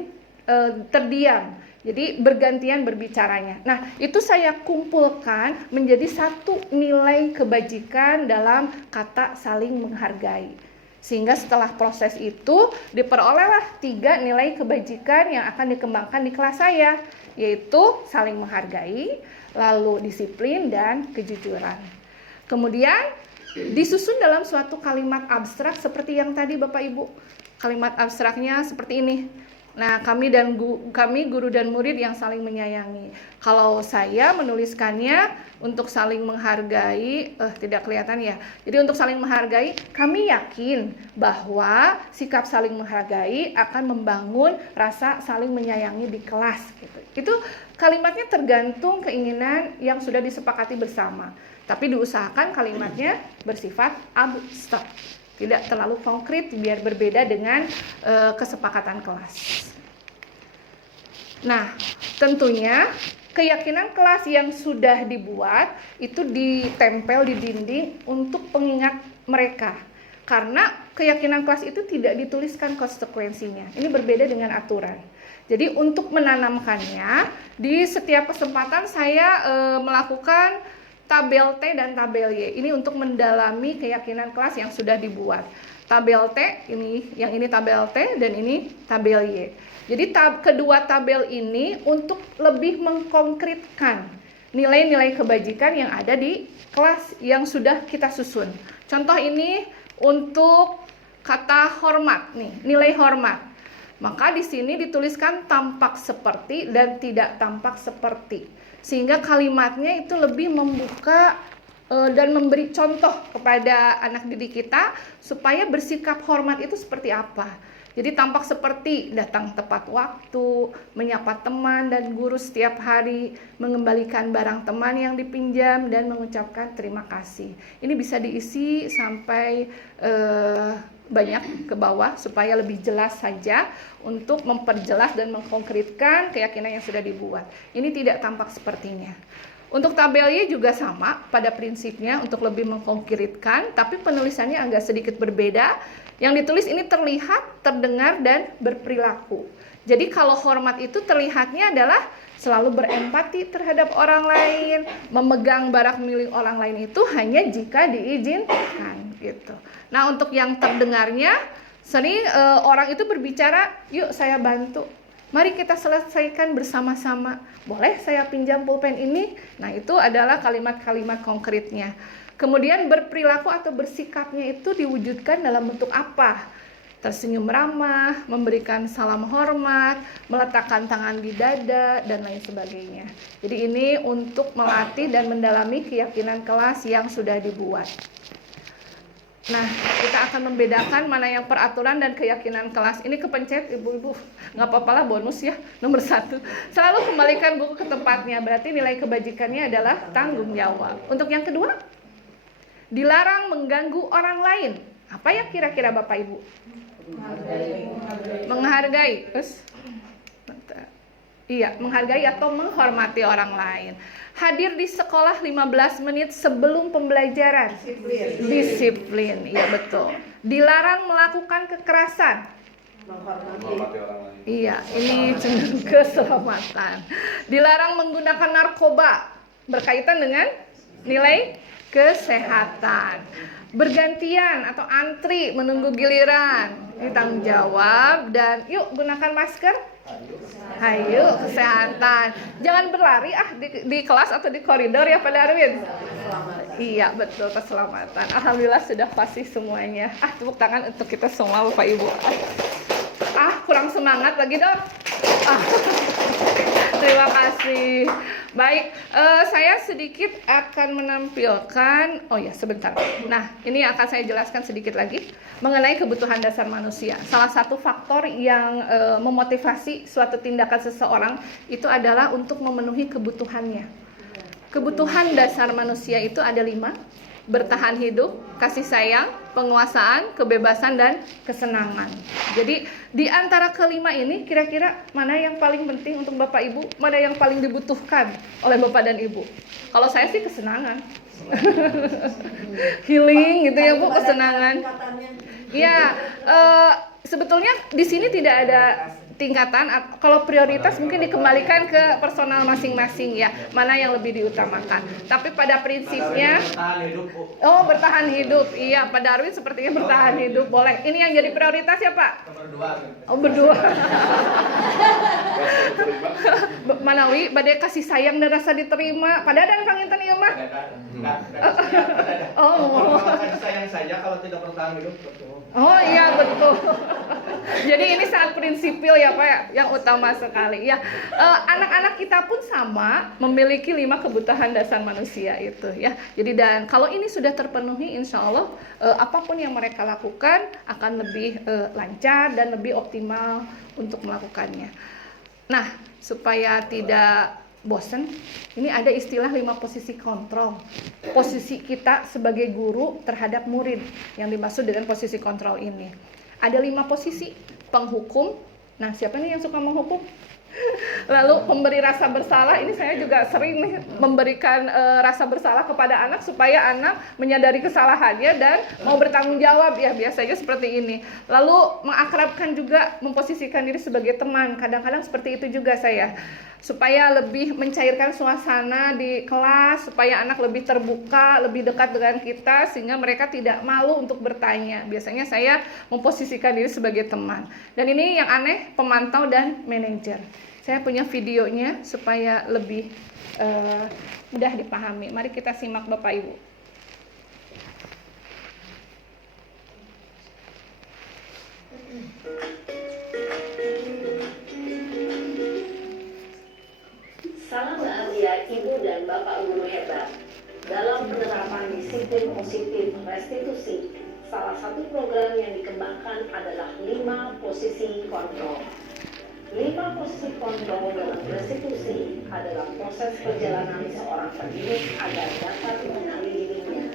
terdiam. Jadi bergantian berbicaranya. Nah, itu saya kumpulkan menjadi satu nilai kebajikan dalam kata saling menghargai. Sehingga setelah proses itu diperolehlah 3 nilai kebajikan yang akan dikembangkan di kelas saya, yaitu saling menghargai, lalu disiplin, dan kejujuran. Kemudian disusun dalam suatu kalimat abstrak seperti yang tadi Bapak Ibu. Kalimat abstraknya seperti ini. Nah, kami guru dan murid yang saling menyayangi. Kalau saya menuliskannya untuk saling menghargai, tidak kelihatan ya. Jadi untuk saling menghargai, kami yakin bahwa sikap saling menghargai akan membangun rasa saling menyayangi di kelas. Gitu. Itu kalimatnya tergantung keinginan yang sudah disepakati bersama. Tapi diusahakan kalimatnya bersifat abstrak. Tidak terlalu konkret biar berbeda dengan kesepakatan kelas. Nah, tentunya keyakinan kelas yang sudah dibuat itu ditempel di dinding untuk pengingat mereka. Karena keyakinan kelas itu tidak dituliskan konsekuensinya. Ini berbeda dengan aturan. Jadi untuk menanamkannya, di setiap kesempatan saya melakukan tabel T dan tabel Y. Ini untuk mendalami keyakinan kelas yang sudah dibuat. Tabel T ini, yang ini tabel T dan ini tabel Y. Jadi kedua tabel ini untuk lebih mengkonkretkan nilai-nilai kebajikan yang ada di kelas yang sudah kita susun. Contoh ini untuk kata hormat nih, nilai hormat. Maka di sini dituliskan tampak seperti dan tidak tampak seperti. Sehingga kalimatnya itu lebih membuka dan memberi contoh kepada anak didik kita supaya bersikap hormat itu seperti apa. Jadi tampak seperti datang tepat waktu, menyapa teman dan guru setiap hari, mengembalikan barang teman yang dipinjam dan mengucapkan terima kasih. Ini bisa diisi sampai banyak ke bawah supaya lebih jelas saja untuk memperjelas dan mengkonkretkan keyakinan yang sudah dibuat. Ini tidak tampak sepertinya. Untuk tabel Y juga sama pada prinsipnya untuk lebih mengkonkretkan, tapi penulisannya agak sedikit berbeda. Yang ditulis ini terlihat, terdengar, dan berperilaku. Jadi kalau hormat itu terlihatnya adalah selalu berempati terhadap orang lain, memegang barang milik orang lain itu hanya jika diizinkan gitu. Nah, untuk yang terdengarnya sering orang itu berbicara, "Yuk saya bantu. Mari kita selesaikan bersama-sama. Boleh saya pinjam pulpen ini?" Nah, itu adalah kalimat-kalimat konkretnya. Kemudian berperilaku atau bersikapnya itu diwujudkan dalam bentuk apa? Tersenyum ramah, memberikan salam hormat, meletakkan tangan di dada, dan lain sebagainya. Jadi ini untuk melatih dan mendalami keyakinan kelas yang sudah dibuat. Nah, kita akan membedakan mana yang peraturan dan keyakinan kelas. Ini kepencet ibu-ibu, nggak apa-apa lah, bonus ya, nomor 1. Selalu kembalikan buku ke tempatnya, berarti nilai kebajikannya adalah tanggung jawab. Untuk yang kedua, dilarang mengganggu orang lain. Apa ya kira-kira Bapak Ibu? Menghargai. Terus? Iya, menghargai atau menghormati orang lain. Hadir di sekolah 15 menit sebelum pembelajaran. Disiplin, iya betul. Dilarang melakukan kekerasan. Menghormati orang lain. Iya, ini cenderung keselamatan. Dilarang menggunakan narkoba, berkaitan dengan nilai kesehatan. Bergantian atau antri menunggu giliran, ini tanggung jawab. Dan yuk gunakan masker. Hayu, kesehatan. Jangan berlari di kelas atau di koridor ya Pak Darwin. Iya betul, keselamatan. Alhamdulillah sudah fasih semuanya. Tepuk tangan untuk kita semua Bapak Ibu. Kurang semangat lagi dong. Terima kasih. Baik, saya sedikit akan menampilkan. Oh ya, sebentar. Nah, ini akan saya jelaskan sedikit lagi mengenai kebutuhan dasar manusia. Salah satu faktor yang memotivasi suatu tindakan seseorang itu adalah untuk memenuhi kebutuhannya. Kebutuhan dasar manusia itu ada 5. Bertahan hidup, kasih sayang, penguasaan, kebebasan, dan kesenangan. Jadi di antara kelima ini kira-kira mana yang paling penting untuk Bapak Ibu? Mana yang paling dibutuhkan oleh Bapak dan Ibu? Kalau saya sih kesenangan. Healing gitu ya Bu, kesenangan. Ya, sebetulnya di sini tidak ada tingkatan. Kalau prioritas mungkin dikembalikan ke personal masing-masing ya, mana yang lebih diutamakan. Tapi pada prinsipnya bertahan hidup. Iya, Pak Darwin sepertinya bertahan hidup. Boleh. Ini yang jadi prioritas ya Pak? Berdua. Manawi badai kasih sayang dan rasa diterima. Pada dan Kang Inten ieu mah. Kasih sayang saja kalau tidak bertahan hidup betul. Oh iya betul. Jadi ini sangat prinsipil ya Pak ya, yang utama sekali ya. Anak-anak kita pun sama memiliki 5 kebutuhan dasar manusia itu ya. Jadi dan kalau ini sudah terpenuhi, insya Allah apapun yang mereka lakukan akan lebih lancar dan lebih optimal untuk melakukannya. Nah, supaya tidak bosen, ini ada istilah 5 posisi kontrol. Posisi kita sebagai guru terhadap murid yang dimaksud dengan posisi kontrol ini. Ada 5 posisi. Penghukum. Nah, siapa nih yang suka menghukum? Lalu pemberi rasa bersalah, ini saya juga sering nih memberikan rasa bersalah kepada anak supaya anak menyadari kesalahannya dan mau bertanggung jawab ya, biasanya seperti ini. Lalu mengakrabkan juga, memposisikan diri sebagai teman, kadang-kadang seperti itu juga saya, supaya lebih mencairkan suasana di kelas, supaya anak lebih terbuka, lebih dekat dengan kita, sehingga mereka tidak malu untuk bertanya. Biasanya saya memposisikan diri sebagai teman. Dan ini yang aneh, pemantau dan manajer. Saya punya videonya supaya lebih mudah dipahami. Mari kita simak Bapak Ibu. Salam bahagia Ibu dan Bapak Guru hebat. Dalam penerapan disiplin positif restitusi, salah satu program yang dikembangkan adalah 5 posisi kontrol. 5 posisi kontrol dalam restitusi adalah proses perjalanan seorang pendidik agar dapat mengenali dirinya.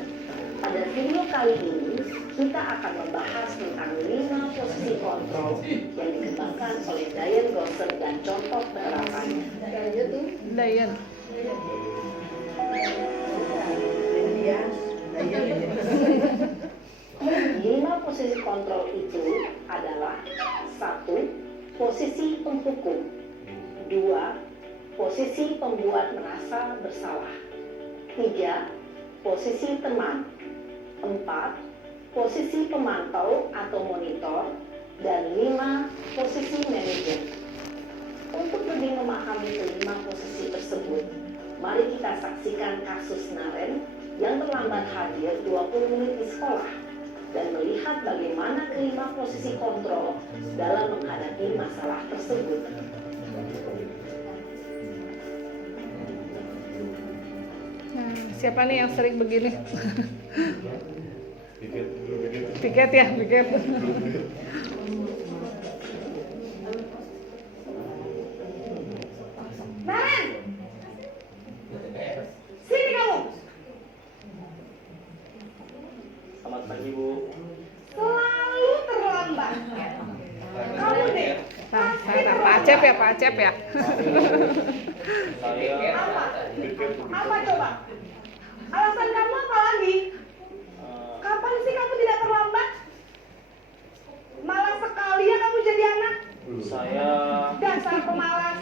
Pada video kali ini, kita akan membahas tentang 5 posisi kontrol yang dikembangkan oleh Diane Gosser dan contoh penerapannya. Dayan. Lima posisi kontrol itu adalah 1. Posisi penghukum. 2. Posisi pembuat merasa bersalah. 3. Posisi teman. 4. Posisi pemantau atau monitor. Dan 5. Posisi manajer. Untuk lebih memahami kelima posisi tersebut, mari kita saksikan kasus Naren yang terlambat hadir 20 menit di sekolah dan melihat bagaimana kelima posisi kontrol dalam menghadapi masalah tersebut. Nah, siapa nih yang sering begini? Piket ya, piket. Naren, sini kamu. Selamat pagi, Bu. Selalu terlambat. Kamu deh. Pak Acep ya, Pak Acep ya. Apa coba? Alasan kamu apa lagi? Kapan sih kamu tidak terlambat? Malas sekali ya kamu jadi anak. Saya Dasar pemalas.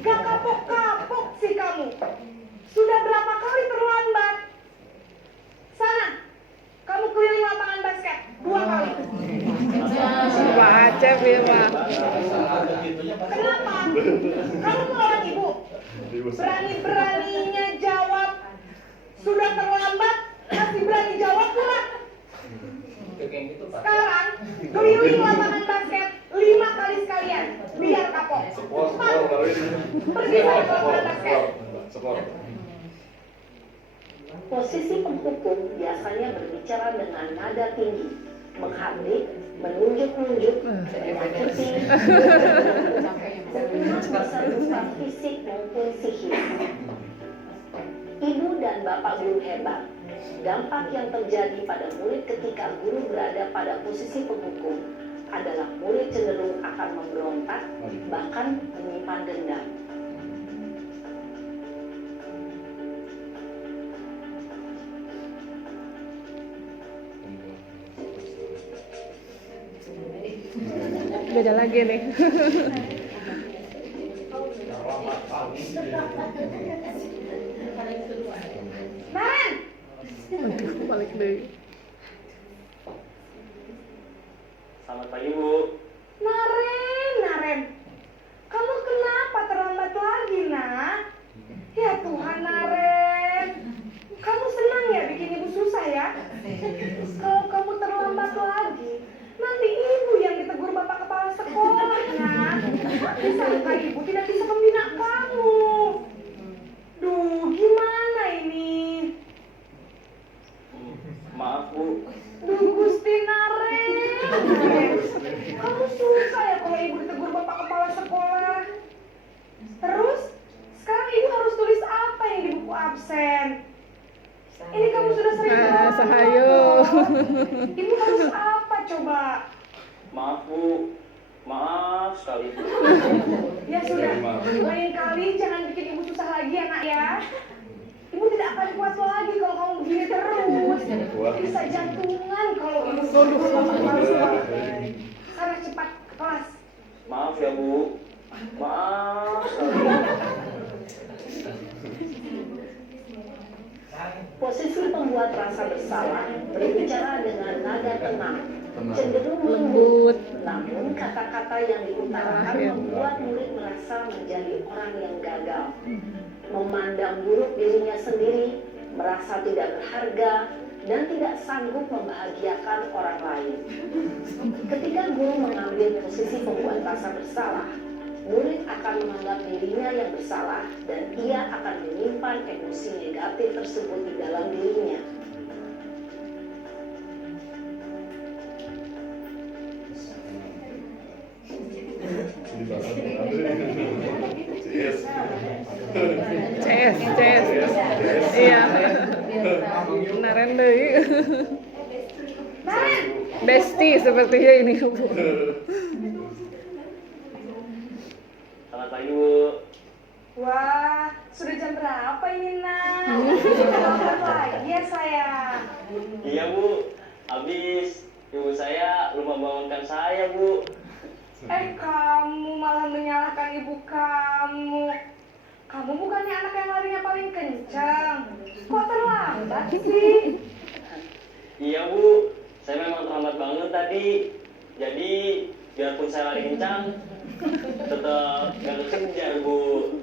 Gak kapok-kapok sih kamu. Sudah berapa kali terlambat? Sana, kamu keliling lapangan basket 2 kali. Pak Acep ya, Pak. Kenapa? Kamu tuh orang ibu. Berani-beraninya jawab. Sudah terlambat, masih berani jawab pula. Sekarang, keliling lapangan basket 5 kali sekalian. Biar kapok. Cepat. Pergi ke lapangan basket. Posisi penghukum biasanya berbicara dengan nada tinggi, menghardik, menunjuk-nunjuk, menyakiti, berupa fisik maupun psikis. Ibu dan Bapak guru hebat, dampak yang terjadi pada murid ketika guru berada pada posisi penghukum adalah murid cenderung akan memberontak, bahkan menyimpan dendam. Beda lagi nih. Naren, Aduh, balik deh. Selamat pagi, Bu. Naren. Kamu kenapa terlambat lagi, nak? Ya Tuhan, Naren. Kamu senang ya bikin ibu susah ya? Kalau kamu terlambat lagi, nanti ibu yang ditegur bapak kepala sekolahnya. Disangka ibu tidak bisa membina kamu. Duh, gimana ini? Maaf, Bu. Duh, Gusti Naren. Kamu susah ya kalau ibu ditegur bapak kepala sekolah. Terus, sekarang ibu harus tulis apa yang di buku absen? Ini kamu sudah sering terlambat. Sahayo. Ibu harus apa coba? Maaf, Bu. Maaf sekali. Ya sudah, lain kali jangan bikin ibu susah lagi ya nak ya. Ibu tidak akan kuat lagi kalau kamu begini terus. Bisa jantungan kalau ibu terus. Sana cepat ke kelas. Maaf ya Bu. Maaf sekali. Posisi pembuat rasa bersalah berbicara dengan nada tenang, cenderung lembut. Namun kata-kata yang diutarakan membuat murid merasa menjadi orang yang gagal, memandang buruk dirinya sendiri, merasa tidak berharga, dan tidak sanggup membahagiakan orang lain. Ketika guru mengambil posisi pembuat rasa bersalah, murid akan menganggap dirinya yang bersalah dan ia akan menyimpan emosi negatif tersebut di dalam dirinya. CS. Iya. Naren deui. Besti sepertinya ini, Bu. Selamat pagi Bu. Wah, sudah jam berapa ini nak? Selamat lagi ya sayang. Iya Bu. Habis ibu saya lupa bangunkan saya Bu. Kamu malah menyalahkan ibu kamu. Kamu bukannya anak yang larinya paling kencang. Kok terlambat sih? Iya Bu. Saya memang terlambat bangun tadi. Jadi biarpun saya lari kencang, tetap gak kekejar Bu.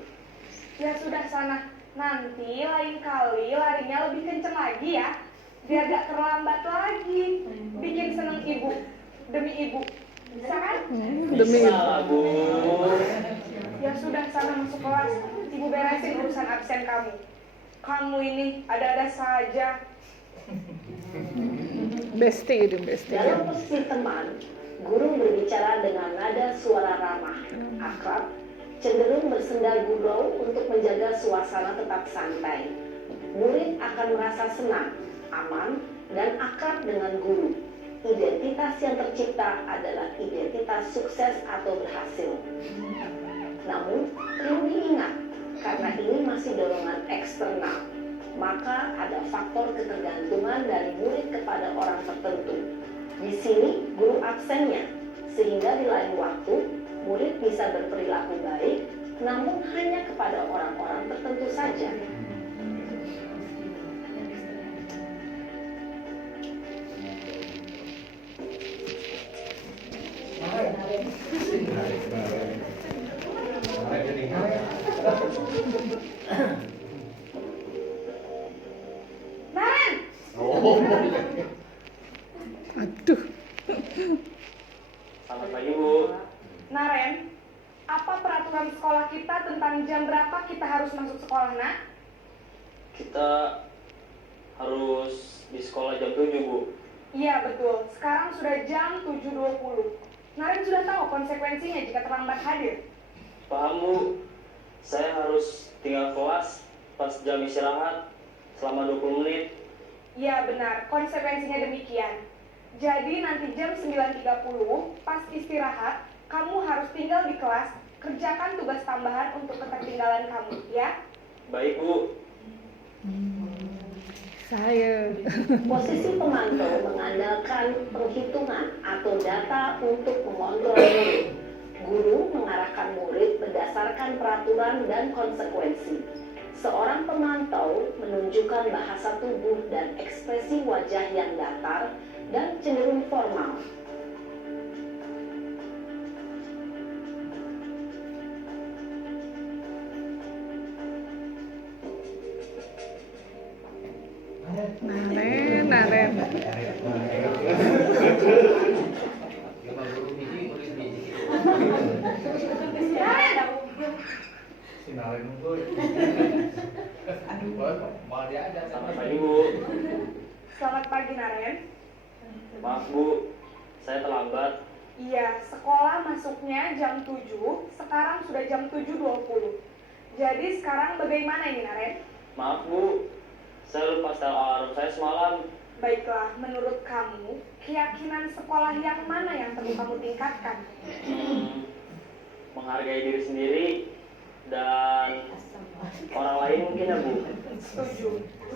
Ya sudah sana. Nanti lain kali larinya lebih kencang lagi ya. Biar gak terlambat lagi. Bikin seneng ibu. Demi ibu. Bisa kan? Demi Bisa lah Bu. Ya sudah sana masuk kelas. Ibu beresin urusan absen kamu. Kamu ini ada-ada saja. Besti itu besti. Dalam posisi teman, guru berbicara dengan nada suara ramah, akrab, cenderung bersenda gurau untuk menjaga suasana tetap santai. Murid akan merasa senang, aman, dan akrab dengan guru. Identitas yang tercipta adalah identitas sukses atau berhasil. Namun, perlu diingat, karena ini masih dorongan eksternal, maka ada faktor ketergantungan dari murid kepada orang tertentu. Di sini, guru absennya, sehingga di lain waktu, murid bisa berperilaku baik, namun hanya kepada orang-orang tertentu saja. Naren! Aduh. Selamat pagi Bu. Naren, apa peraturan sekolah kita tentang jam berapa kita harus masuk sekolah, nak? Kita harus di sekolah jam 7 Bu. Iya, betul. Sekarang sudah jam 7.20. Naren sudah tahu konsekuensinya jika terlambat hadir. Paham Bu. Saya harus tinggal kelas pas jam istirahat selama 20 menit. Iya, benar. Konsekuensinya demikian. Jadi nanti jam 9.30, pas istirahat, kamu harus tinggal di kelas, kerjakan tugas tambahan untuk ketertinggalan kamu, ya? Baik Bu. Saya. Posisi pemantau mengandalkan penghitungan atau data untuk mengontrol murid. Guru mengarahkan murid berdasarkan peraturan dan konsekuensi. Seorang pemantau menunjukkan bahasa tubuh dan ekspresi wajah yang datar dan cenderung formal. Naren. Selamat pagi Bu. Selamat pagi, Naren. Maaf Bu, saya terlambat. Iya, sekolah masuknya jam 7, sekarang sudah jam 7.20. Jadi sekarang bagaimana ini, Naren? Maaf Bu, saya lupa setel alarm saya semalam. Baiklah, menurut kamu, keyakinan sekolah yang mana yang perlu kamu tingkatkan? Menghargai diri sendiri dan orang lain mungkin ya Bu. Setuju.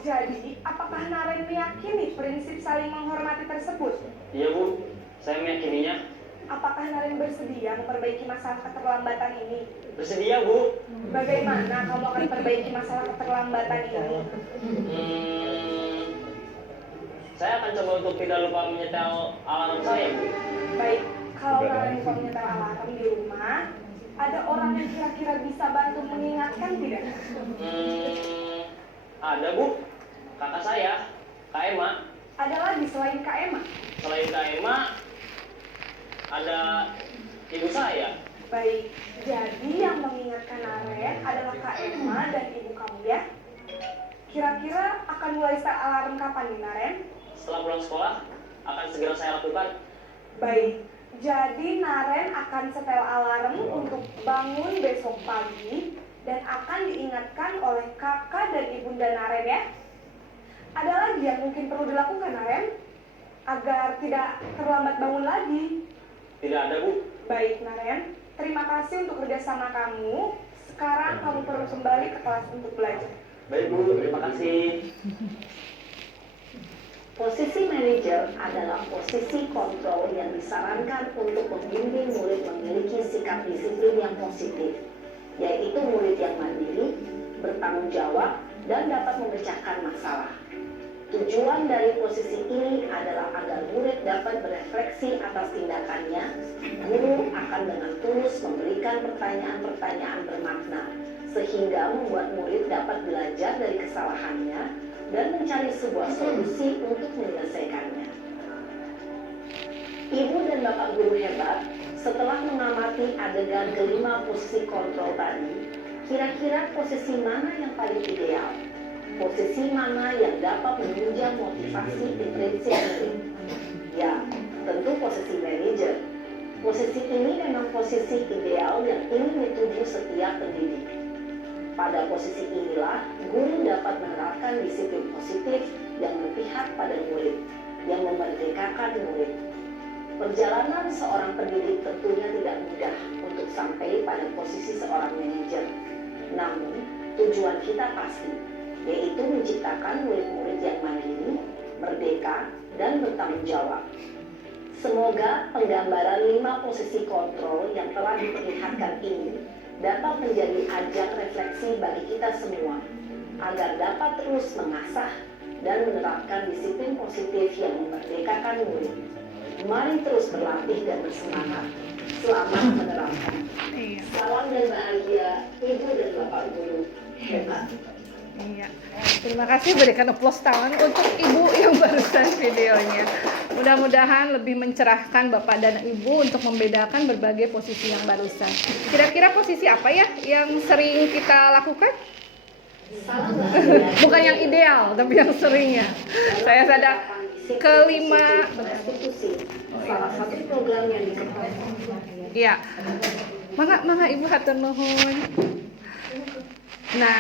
Jadi, apakah Naren meyakini prinsip saling menghormati tersebut? Iya Bu, saya meyakininya. Apakah Naren bersedia memperbaiki masalah keterlambatan ini? Bersedia Bu. Bagaimana kamu akan perbaiki masalah keterlambatan ini? Saya akan coba untuk tidak lupa menyetel alarm saya Bu. Baik, kalau Naren lupa menyetel alarm di rumah, ada orang yang kira-kira bisa bantu mengingatkan tidak? Ada Bu, kakak saya, Kak Emma. Ada lagi selain Kak Emma? Selain Kak Emma, ada ibu saya. Baik, jadi yang mengingatkan Naren adalah Kak Emma dan ibu kamu ya? Kira-kira akan mulai start alarm kapan nih Naren? Setelah pulang sekolah, akan segera saya lakukan. Baik, jadi Naren akan setel alarm untuk bangun besok pagi dan akan diingatkan oleh kakak dan ibunda Naren ya. Ada lagi yang mungkin perlu dilakukan Naren agar tidak terlambat bangun lagi? Tidak ada Bu. Baik Naren, terima kasih untuk kerjasama kamu. Sekarang kamu perlu kembali ke kelas untuk belajar. Baik Bu, terima kasih. Posisi manajer adalah posisi kontrol yang disarankan untuk membimbing murid memiliki sikap disiplin yang positif, yaitu murid yang mandiri, bertanggung jawab, dan dapat memecahkan masalah. Tujuan dari posisi ini adalah agar murid dapat berefleksi atas tindakannya. Guru akan dengan tulus memberikan pertanyaan-pertanyaan bermakna, sehingga membuat murid dapat belajar dari kesalahannya dan mencari sebuah solusi untuk menyelesaikannya. Ibu dan Bapak guru hebat, setelah mengamati adegan kelima posisi kontrol tadi, kira-kira posisi mana yang paling ideal? Posisi mana yang dapat menunjang motivasi intrinsik murid? Ya, tentu posisi manajer. Posisi ini memang posisi ideal yang ingin dituju setiap pendidik. Pada posisi inilah, guru dapat menerapkan disiplin positif yang berpihak pada murid, yang memerdekakan murid. Perjalanan seorang pendidik tentunya tidak mudah untuk sampai pada posisi seorang manajer. Namun, tujuan kita pasti, yaitu menciptakan murid-murid yang mandiri, merdeka, dan bertanggung jawab. Semoga penggambaran 5 posisi kontrol yang telah diperlihatkan ini dapat menjadi ajang refleksi bagi kita semua, agar dapat terus mengasah dan menerapkan disiplin positif yang memerdekakan murid. Mari terus berlatih dan bersemangat. Selamat menerapkan. Salam dan bahagia, Ibu dan Bapak Guru hebat. Iya. Terima kasih, berikan aplaus tangan untuk Ibu yang barusan videonya. Mudah-mudahan lebih mencerahkan Bapak dan Ibu untuk membedakan berbagai posisi yang barusan. Kira-kira posisi apa ya yang sering kita lakukan? Salam bahagia. Bukan yang ideal, tapi yang seringnya. Saya sadar kelima. Restitusi, salah satu program yang dikembangkan. Iya. Mangga Ibu hatur nuhun. Nah,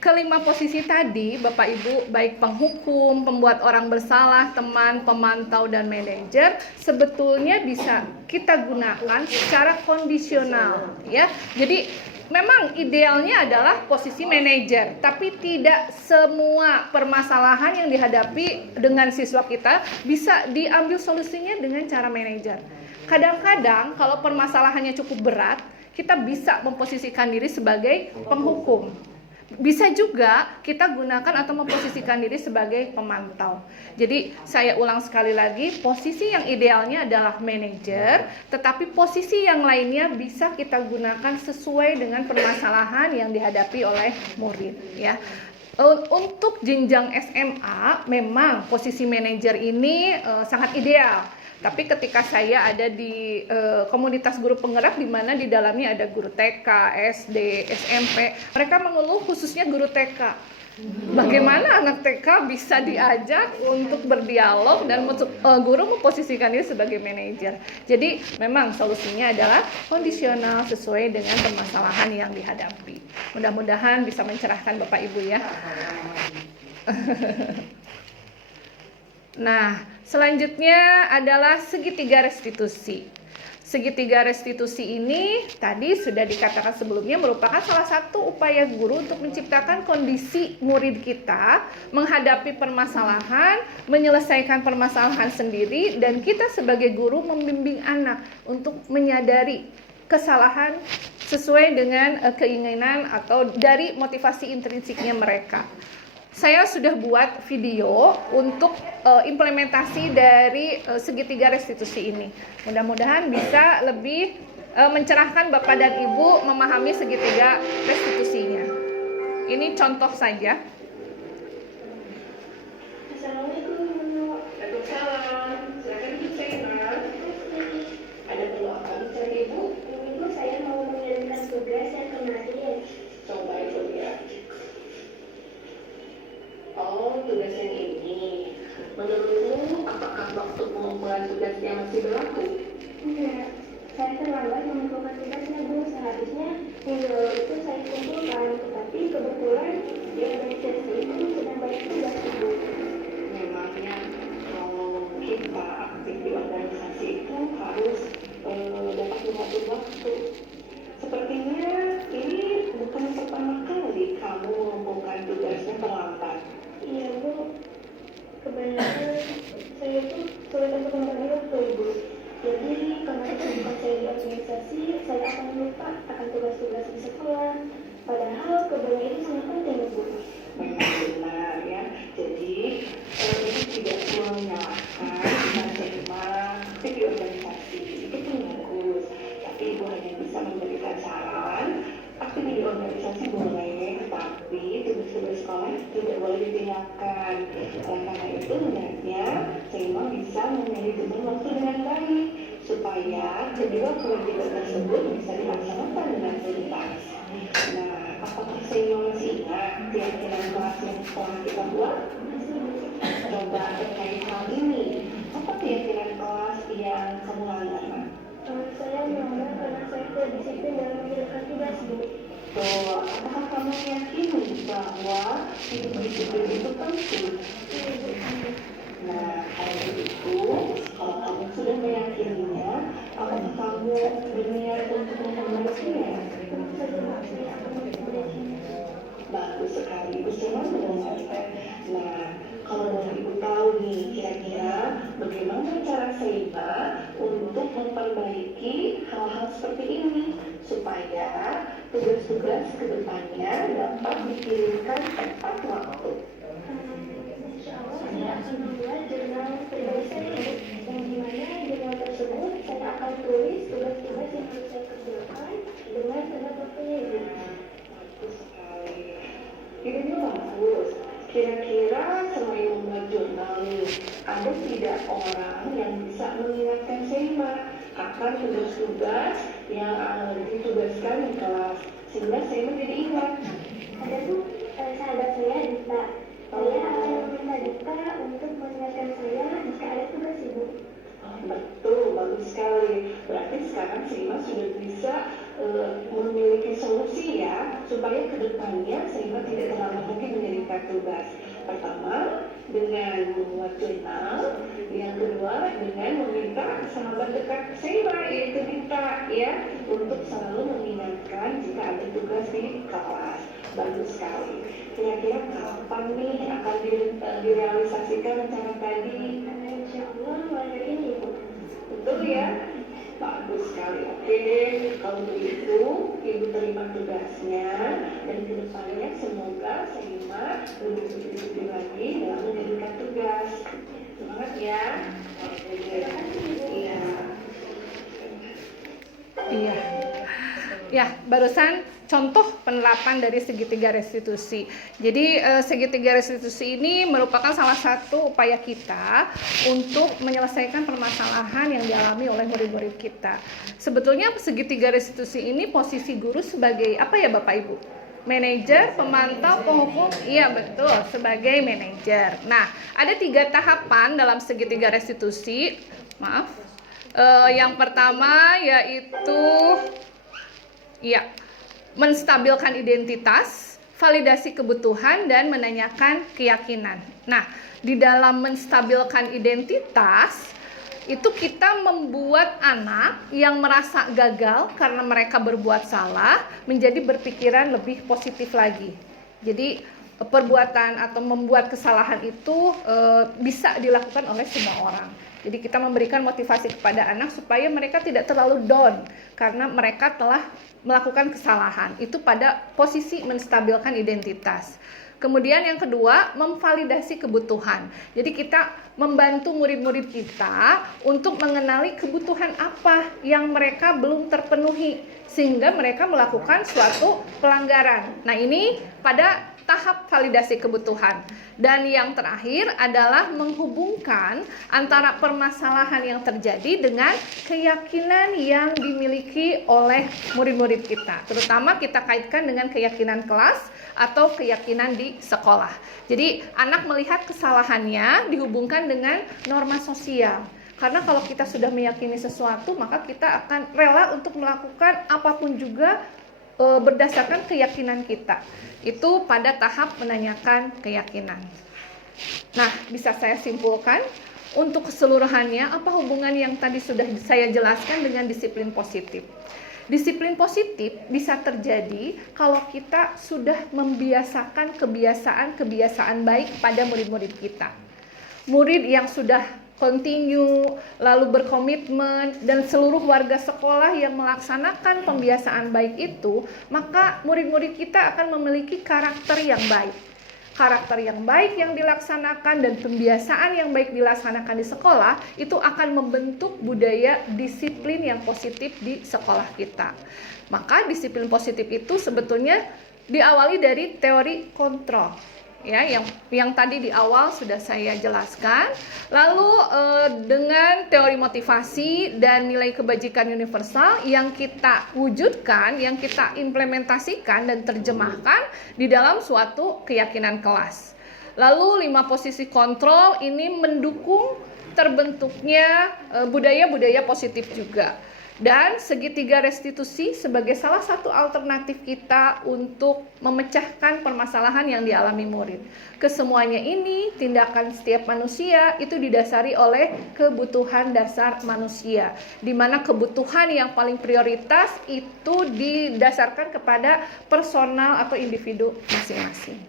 kelima posisi tadi, Bapak Ibu, baik penghukum, pembuat orang bersalah, teman, pemantau, dan manajer, sebetulnya bisa kita gunakan secara kondisional, ya. Jadi memang idealnya adalah posisi manajer, tapi tidak semua permasalahan yang dihadapi dengan siswa kita bisa diambil solusinya dengan cara manajer. Kadang-kadang kalau permasalahannya cukup berat, kita bisa memposisikan diri sebagai penghukum. Bisa juga kita gunakan atau memposisikan diri sebagai pemantau. Jadi saya ulang sekali lagi, posisi yang idealnya adalah manajer, tetapi posisi yang lainnya bisa kita gunakan sesuai dengan permasalahan yang dihadapi oleh murid, ya. Untuk jenjang SMA memang posisi manajer ini sangat ideal. Tapi ketika saya ada di komunitas guru penggerak di mana di dalamnya ada guru TK, SD, SMP, mereka mengeluh khususnya guru TK. Bagaimana anak TK bisa diajak untuk berdialog dan guru memposisikan diri sebagai manajer. Jadi memang solusinya adalah kondisional sesuai dengan permasalahan yang dihadapi. Mudah-mudahan bisa mencerahkan Bapak Ibu ya. Nah, selanjutnya adalah segitiga restitusi. Segitiga restitusi ini tadi sudah dikatakan sebelumnya merupakan salah satu upaya guru untuk menciptakan kondisi murid kita menghadapi permasalahan, menyelesaikan permasalahan sendiri, dan kita sebagai guru membimbing anak untuk menyadari kesalahan sesuai dengan keinginan atau dari motivasi intrinsiknya mereka. Saya sudah buat video untuk implementasi dari segitiga restitusi ini. Mudah-mudahan bisa lebih mencerahkan Bapak dan Ibu memahami segitiga restitusinya. Ini contoh saja. Assalamualaikum. Waalaikumsalam. Silakan Ibu Saima. Ada perlu apa mencari Ibu? Ibu, saya mau mengirimkan tugas yang kemarin. Coba Ibu lihat. Oh, tugas yang ini. Menurutmu, apakah waktu pengumpulan tugasnya masih berlaku? Enggak. Saya terlambat mengumpulkan tugasnya, Bu. Seharusnya minggu lalu itu saya kumpulkan, tetapi kebetulan di organisasi itu sedang banyak tugas, Bu. Memangnya kalau kita aktif di organisasi itu harus dapat mengatur waktu. Sepertinya ini bukan pertama kali kamu mengumpulkan tugasnya terlambat. Iya, Bu. Kebanyakan saya tuh sulit untuk membagi waktu, Bu. Jadi, karena kesibukan saya di organisasi, saya akan lupa akan tugas-tugas di sekolah. Padahal kebanyakan itu sangat penting, Bu. Memang benar ya. Jadi, ini tidak cuma menyalahkan kita aktif di organisasi. Itu pun bagus. Tapi Ibu hanya bisa memberikan saran. Aktif di organisasi boleh, tapi tugas-tugas sekolah tidak boleh ditinggalkan. Karena itu hendaknya Saima bisa memanajemen waktu dengan baik supaya kedua kewajiban tersebut bisa dilaksanakan dengan tuntas. Nah, apakah Saima masih ingat keyakinan kelas yang telah kita buat? Coba terkait hal ini. Apa keyakinan kelas yang kamu langgar? Saya melanggar karena saya tidak disiplin dalam mengerjakan tugas, Bu. Tuh, apakah kamu yakin bahwa hidup disiplin itu penting? Nah, kalau begitu, kalau kamu sudah meyakininya, apakah kamu berniat untuk memperbaikinya? Bagus sekali, Ibu senang mendengarkan. Nah, kalau boleh Ibu tahu nih, kira-kira bagaimana cara Saima untuk memperbaiki hal-hal seperti ini supaya tugas-tugas ke depannya dapat dikirimkan tepat waktu. Insya Allah saya akan membuat jurnal pribadi saya yang dimana jurnal tersebut saya akan tulis tugas-tugas yang harus saya kerjakan dengan tengah waktunya, Ibu. Bagus sekali. Ini bagus. Kira-kira selain membuat jurnal nih, ada tidak orang yang bisa mengingatkan Saima akan tugas-tugas yang ditugaskan di kelas sehingga Saima jadi ingat? Ada tuh sahabat saya Dita. Saya akan meminta Dita untuk mengingatkan saya jika ada tugas, Ibu. Betul, bagus sekali. Berarti sekarang Saima sudah bisa memiliki solusi ya supaya kedepannya Saima tidak terlalu mungkin menjadikan tugas. Pertama, dengan membuat jurnal. Yang kedua, dengan meminta sahabat dekat Saima yaitu Dita ya untuk selalu mengingatkan jika ada tugas di kelas. Bagus sekali. Kira-kira kapan nih akan direalisasikan rencana tadi? Insya Allah mulai hari ini, Bu. Betul ya? Bagus sekali. Oke deh, kalau begitu Ibu terima tugasnya dan kedepannya semoga Saima lebih disiplin lagi dalam menjadikan tugas. Semangat ya. Iya. Ya, barusan contoh penerapan dari segitiga restitusi. Jadi segitiga restitusi ini merupakan salah satu upaya kita untuk menyelesaikan permasalahan yang dialami oleh murid-murid kita. Sebetulnya segitiga restitusi ini posisi guru sebagai apa ya Bapak Ibu? Manajer, pemantau, penghukum. Iya betul, sebagai manajer. Nah, ada 3 tahapan dalam segitiga restitusi. Maaf. Yang pertama yaitu menstabilkan identitas, validasi kebutuhan dan menanyakan keyakinan. Nah, di dalam menstabilkan identitas itu kita membuat anak yang merasa gagal karena mereka berbuat salah menjadi berpikiran lebih positif lagi. Jadi perbuatan atau membuat kesalahan itu bisa dilakukan oleh semua orang. Jadi kita memberikan motivasi kepada anak supaya mereka tidak terlalu down karena mereka telah melakukan kesalahan. Itu pada posisi menstabilkan identitas. Kemudian yang kedua, memvalidasi kebutuhan. Jadi kita membantu murid-murid kita untuk mengenali kebutuhan apa yang mereka belum terpenuhi sehingga mereka melakukan suatu pelanggaran. Nah, ini pada tahap validasi kebutuhan. Dan yang terakhir adalah menghubungkan antara permasalahan yang terjadi dengan keyakinan yang dimiliki oleh murid-murid kita. Terutama kita kaitkan dengan keyakinan kelas atau keyakinan di sekolah. Jadi anak melihat kesalahannya dihubungkan dengan norma sosial. Karena kalau kita sudah meyakini sesuatu, maka kita akan rela untuk melakukan apapun juga berdasarkan keyakinan kita. Itu pada tahap menanyakan keyakinan. Nah, bisa saya simpulkan untuk keseluruhannya apa hubungan yang tadi sudah saya jelaskan dengan disiplin positif. Disiplin positif bisa terjadi kalau kita sudah membiasakan kebiasaan-kebiasaan baik pada murid-murid kita. Murid yang sudah continue, lalu berkomitmen, dan seluruh warga sekolah yang melaksanakan pembiasaan baik itu, maka murid-murid kita akan memiliki karakter yang baik. Karakter yang baik yang dilaksanakan dan pembiasaan yang baik dilaksanakan di sekolah itu akan membentuk budaya disiplin yang positif di sekolah kita. Maka disiplin positif itu sebetulnya diawali dari teori kontrol. Ya, yang tadi di awal sudah saya jelaskan. Lalu dengan teori motivasi dan nilai kebajikan universal yang kita wujudkan, yang kita implementasikan dan terjemahkan di dalam suatu keyakinan kelas. Lalu 5 posisi kontrol ini mendukung terbentuknya budaya-budaya positif juga. Dan segitiga restitusi sebagai salah satu alternatif kita untuk memecahkan permasalahan yang dialami murid. Kesemuanya ini, tindakan setiap manusia itu didasari oleh kebutuhan dasar manusia, di mana kebutuhan yang paling prioritas itu didasarkan kepada personal atau individu masing-masing.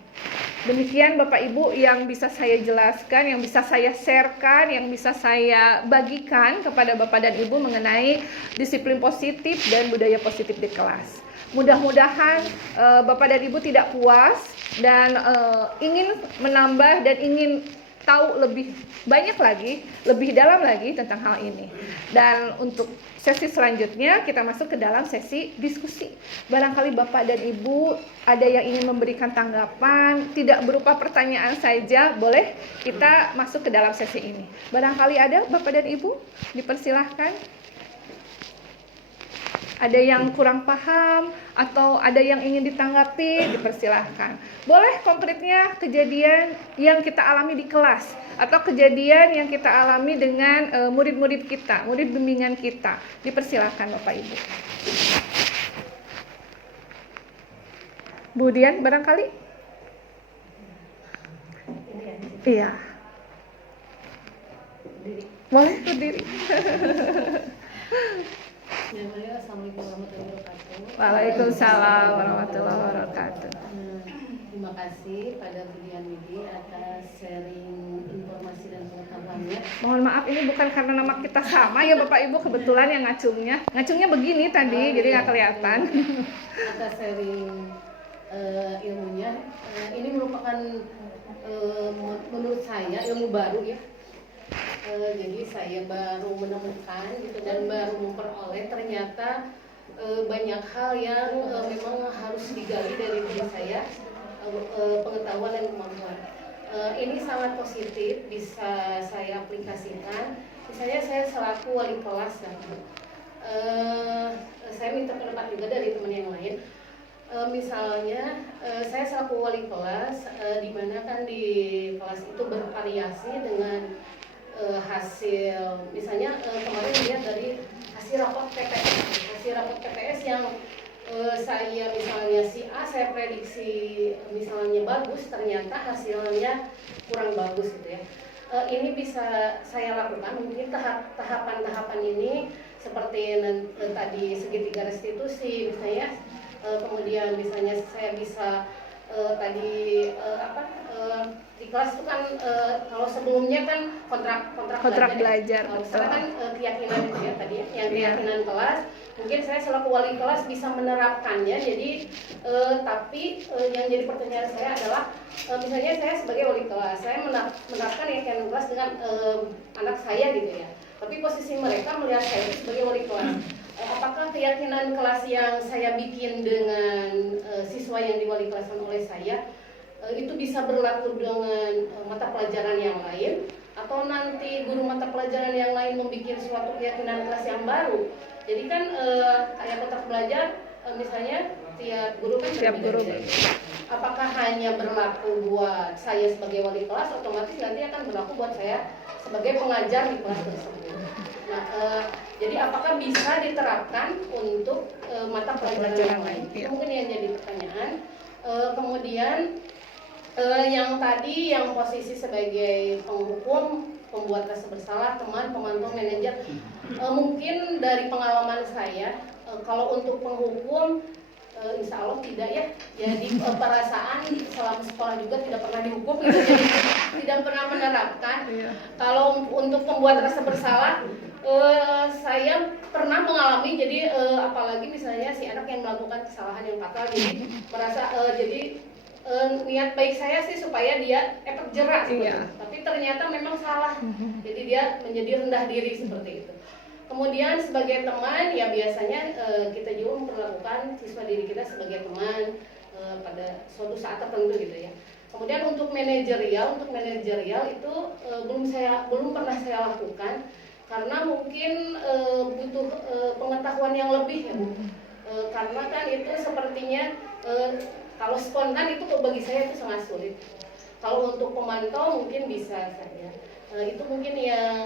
Demikian Bapak Ibu yang bisa saya jelaskan, yang bisa saya sharekan, yang bisa saya bagikan kepada Bapak dan Ibu mengenai disiplin positif dan budaya positif di kelas. Mudah-mudahan Bapak dan Ibu tidak puas dan ingin menambah dan ingin tahu lebih banyak lagi, lebih dalam lagi tentang hal ini. Dan untuk sesi selanjutnya kita masuk ke dalam sesi diskusi. Barangkali Bapak dan Ibu ada yang ingin memberikan tanggapan, tidak berupa pertanyaan saja, boleh kita masuk ke dalam sesi ini. Barangkali ada Bapak dan Ibu, dipersilahkan. Ada yang kurang paham atau ada yang ingin ditanggapi, dipersilahkan. Boleh konkretnya kejadian yang kita alami di kelas atau kejadian yang kita alami dengan murid-murid kita, murid bimbingan kita. Dipersilahkan Bapak Ibu. Bu Dian barangkali? Iya. Boleh berdiri. Assalamualaikum warahmatullahi wabarakatuh. Waalaikumsalam warahmatullahi wabarakatuh. Terima kasih pada Budian Widi atas sharing informasi dan pengetahuannya. Mohon maaf ini bukan karena nama kita sama ya Bapak Ibu, kebetulan yang ngacungnya begini tadi, jadi nggak kelihatan. Atas sharing ilmunya, ini merupakan menurut saya ilmu baru ya. Jadi saya baru menemukan gitu dan baru memperoleh ternyata banyak hal yang memang harus digali dari diri saya, pengetahuan dan kemampuan. Ini sangat positif bisa saya aplikasikan. Misalnya saya selaku wali kelas, saya minta pendapat juga dari teman yang lain. Misalnya saya selaku wali kelas, di mana kan di kelas itu bervariasi dengan hasil, misalnya kemarin lihat dari hasil rapot PPS yang saya misalnya si A saya prediksi misalnya bagus, ternyata hasilnya kurang bagus gitu ya. Ini bisa saya lakukan mungkin tahapan-tahapan ini seperti tadi segitiga restitusi misalnya, kemudian misalnya saya bisa di kelas itu kan kalau sebelumnya kan kontrak belajar. Kalau sekarang kan keyakinan itu ya tadi ya, yang keyakinan kelas. Mungkin saya selaku wali kelas bisa menerapkannya. Jadi tapi yang jadi pertanyaan saya adalah misalnya saya sebagai wali kelas, saya menerapkan keyakinan kelas dengan anak saya gitu ya. Tapi posisi mereka melihat saya itu sebagai wali kelas. Apakah keyakinan kelas yang saya bikin dengan siswa yang diwali kelasan oleh saya itu bisa berlaku dengan mata pelajaran yang lain, atau nanti guru mata pelajaran yang lain membuat suatu keyakinan kelas yang baru? Jadi kan kayak kontrak belajar misalnya tiap guru kan berbeda-beda. Apakah hanya berlaku buat saya sebagai wali kelas, otomatis nanti akan berlaku buat saya sebagai pengajar di kelas tersebut. Nah, jadi apakah bisa diterapkan untuk mata pelajaran yang lain? Itu mungkin yang jadi pertanyaan. Kemudian yang tadi yang posisi sebagai penghukum, pembuat rasa bersalah, teman, pemantau, manajer, mungkin dari pengalaman saya, kalau untuk penghukum insya Allah tidak ya. Jadi perasaan selama sekolah juga tidak pernah dihukum gitu, jadi tidak pernah menerapkan. Kalau untuk pembuat rasa bersalah, saya pernah mengalami. Jadi apalagi misalnya si anak yang melakukan kesalahan yang fatal, jadi merasa niat baik saya sih supaya dia efek jerak seperti itu. Tapi ternyata memang salah. Jadi dia menjadi rendah diri seperti itu. Kemudian sebagai teman ya biasanya kita juga memperlakukan siswa diri kita sebagai teman pada suatu saat tertentu gitu ya. Kemudian untuk manajerial itu belum pernah saya lakukan karena mungkin butuh pengetahuan yang lebih ya Bu. Karena kan itu sepertinya kalau spontan itu bagi saya itu sangat sulit. Kalau untuk pemantau mungkin bisa saja. Itu mungkin yang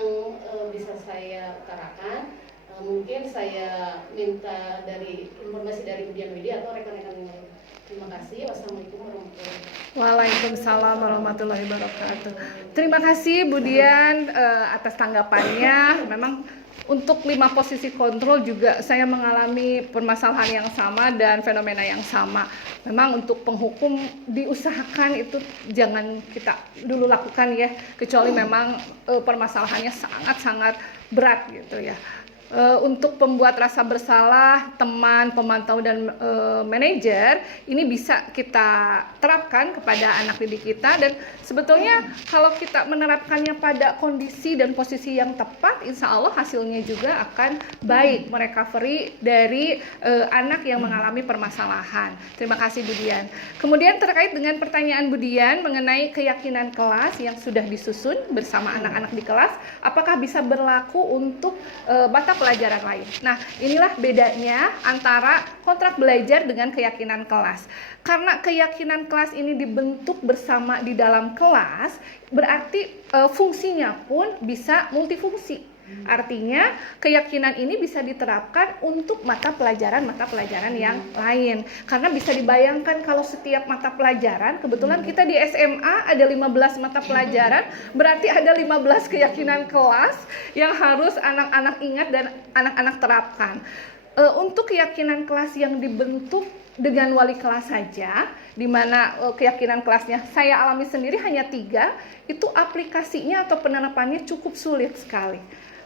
bisa saya utarakan. Mungkin saya minta dari informasi dari Budian Widya atau rekan-rekan yang lain. Terima kasih. Wassalamualaikum warahmatullahi wabarakatuh. Waalaikumsalam warahmatullahi wabarakatuh. Terima kasih Budian atas tanggapannya. Memang untuk 5 posisi kontrol juga saya mengalami permasalahan yang sama dan fenomena yang sama. Memang untuk penghukum diusahakan itu jangan kita dulu lakukan ya, kecuali memang permasalahannya sangat-sangat berat gitu ya. Untuk pembuat rasa bersalah, teman, pemantau, dan manajer, ini bisa kita terapkan kepada anak didik kita. Dan sebetulnya kalau kita menerapkannya pada kondisi dan posisi yang tepat, insya Allah hasilnya juga akan baik, merecovery dari anak yang mengalami permasalahan. Terima kasih Budian. Kemudian terkait dengan pertanyaan Budian mengenai keyakinan kelas yang sudah disusun bersama anak-anak di kelas, apakah bisa berlaku untuk mata pelajaran lain. Nah, inilah bedanya antara kontrak belajar dengan keyakinan kelas. Karena keyakinan kelas ini dibentuk bersama di dalam kelas, berarti fungsinya pun bisa multifungsi. Artinya keyakinan ini bisa diterapkan untuk mata pelajaran yang lain. Karena bisa dibayangkan kalau setiap mata pelajaran, kebetulan kita di SMA ada 15 mata pelajaran, berarti ada 15 keyakinan kelas yang harus anak-anak ingat dan anak-anak terapkan. Untuk keyakinan kelas yang dibentuk dengan wali kelas saja, di mana keyakinan kelasnya saya alami sendiri hanya 3, itu aplikasinya atau penerapannya cukup sulit sekali.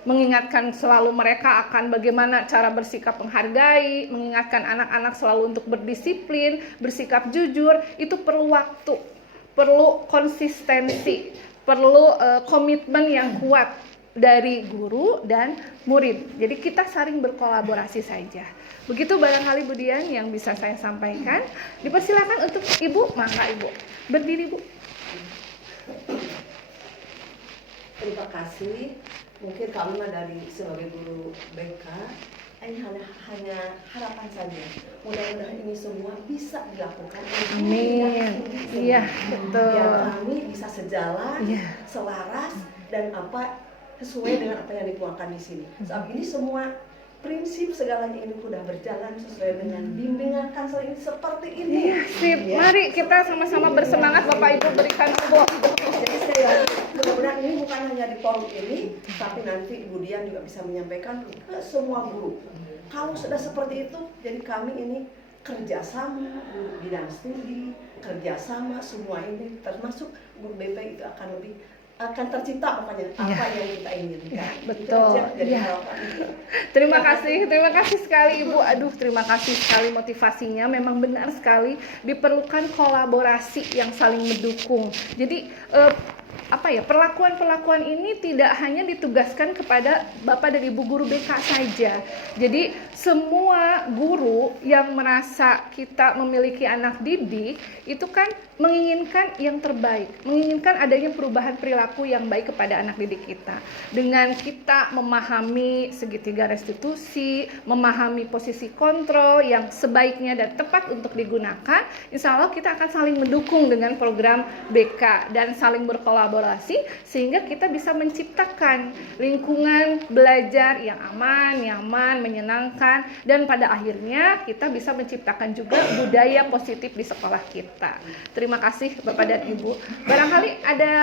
Mengingatkan selalu mereka akan bagaimana cara bersikap menghargai, mengingatkan anak-anak selalu untuk berdisiplin, bersikap jujur, itu perlu waktu, perlu konsistensi, perlu komitmen yang kuat dari guru dan murid. Jadi kita saling berkolaborasi saja. Begitu barangkali Budian yang bisa saya sampaikan. Dipersilakan untuk Ibu, maka Ibu berdiri Bu. Terima kasih. Mungkin kami dari sebagai guru BK, ini hanya harapan saja. Mudah-mudahan ini semua bisa dilakukan. Amin. Iya, betul. Biar kami bisa sejalan, selaras, dan sesuai dengan apa yang dituangkan di sini. Saat ini semua prinsip segalanya ini sudah berjalan sesuai dengan bimbingan konseling seperti ini. Iya, sip. Ya. Mari kita sama-sama bersemangat, Bapak Ibu berikan tubuh. Jadi sekali lagi, mudah-mudahan ini bukan hanya di forum ini, tapi nanti Ibu Dian juga bisa menyampaikan ke semua guru. Kalau sudah seperti itu, jadi kami ini kerjasama, guru bidang studi, kerjasama semua ini, termasuk guru BP itu akan tercipta pokoknya apa yang kita inginkan. Betul. Itu aja jadi Iya. harapan kita. Terima kasih sekali Ibu. Aduh, terima kasih sekali motivasinya. Memang benar sekali diperlukan kolaborasi yang saling mendukung. Jadi perlakuan ini tidak hanya ditugaskan kepada Bapak dan Ibu guru BK saja. Jadi semua guru yang merasa kita memiliki anak didik itu kan menginginkan yang terbaik, menginginkan adanya perubahan perilaku yang baik kepada anak didik kita. Dengan kita memahami segitiga restitusi, memahami posisi kontrol yang sebaiknya dan tepat untuk digunakan, insya Allah kita akan saling mendukung dengan program BK dan saling berkolaborasi sehingga kita bisa menciptakan lingkungan belajar yang aman, nyaman, menyenangkan, dan pada akhirnya kita bisa menciptakan juga budaya positif di sekolah kita. Terima kasih Bapak dan Ibu. Barangkali ada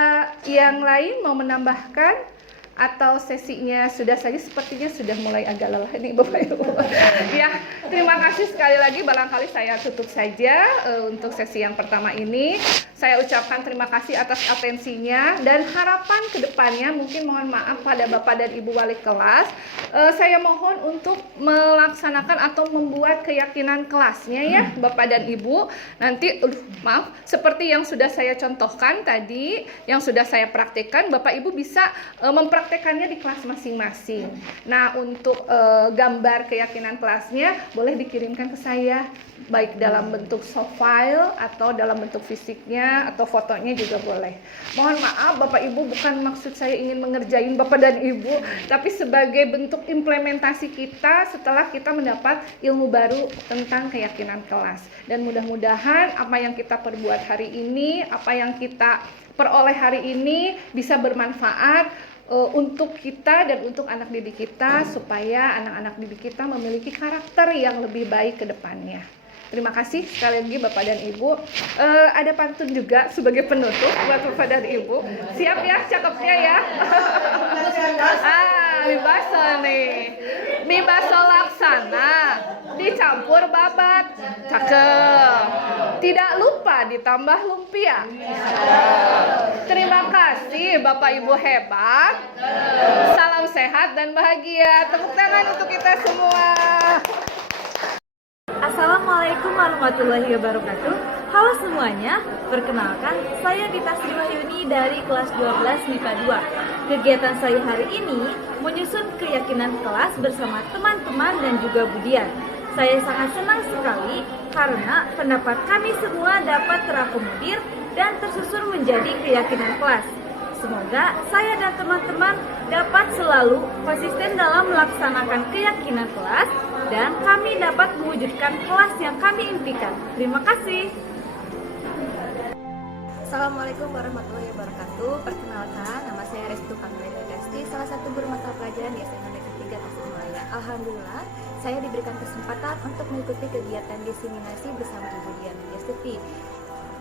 yang lain mau menambahkan atau sesinya sudah saja sepertinya sudah mulai agak lelah nih Bapak Ibu. Ya, terima kasih sekali lagi. Barangkali saya tutup saja untuk sesi yang pertama ini. Saya ucapkan terima kasih atas atensinya dan harapan kedepannya mungkin mohon maaf pada Bapak dan Ibu wali kelas. Saya mohon untuk melaksanakan atau membuat keyakinan kelasnya ya Bapak dan Ibu. Nanti maaf seperti yang sudah saya contohkan tadi, yang sudah saya praktekkan, Bapak Ibu bisa mempraktekannya di kelas masing-masing. Nah, untuk gambar keyakinan kelasnya boleh dikirimkan ke saya, baik dalam bentuk soft file atau dalam bentuk fisiknya atau fotonya juga boleh. Mohon maaf Bapak Ibu, bukan maksud saya ingin mengerjain Bapak dan Ibu, tapi sebagai bentuk implementasi kita setelah kita mendapat ilmu baru tentang keyakinan kelas. Dan mudah-mudahan apa yang kita perbuat hari ini, apa yang kita peroleh hari ini bisa bermanfaat untuk kita dan untuk anak didik kita, supaya anak-anak didik kita memiliki karakter yang lebih baik ke depannya. Terima kasih sekali lagi Bapak dan Ibu. Ada pantun juga sebagai penutup buat Bapak dan Ibu. Siap ya cakepnya ya? Mie baso nih. Mie baso laksana dicampur babat. Cakep. Tidak lupa ditambah lumpia. Terima kasih Bapak Ibu hebat. Salam sehat dan bahagia. Tepuk tangan untuk kita semua. Assalamualaikum warahmatullahi wabarakatuh. Halo semuanya, perkenalkan saya Dita Sriwayuni dari kelas 12 MIPA 2. Kegiatan saya hari ini menyusun keyakinan kelas bersama teman-teman dan juga Budian. Saya sangat senang sekali karena pendapat kami semua dapat terakomodir dan tersusun menjadi keyakinan kelas. Semoga saya dan teman-teman dapat selalu konsisten dalam melaksanakan keyakinan kelas dan kami dapat mewujudkan kelas yang kami impikan. Terima kasih. Assalamualaikum warahmatullahi wabarakatuh. Perkenalkan, nama saya Restu Kamilena Dasti, salah satu guru mata pelajaran di SMA Negeri 3 Tasikmalaya. Alhamdulillah, saya diberikan kesempatan untuk mengikuti kegiatan diseminasi bersama Ibu Dian Widiastuti,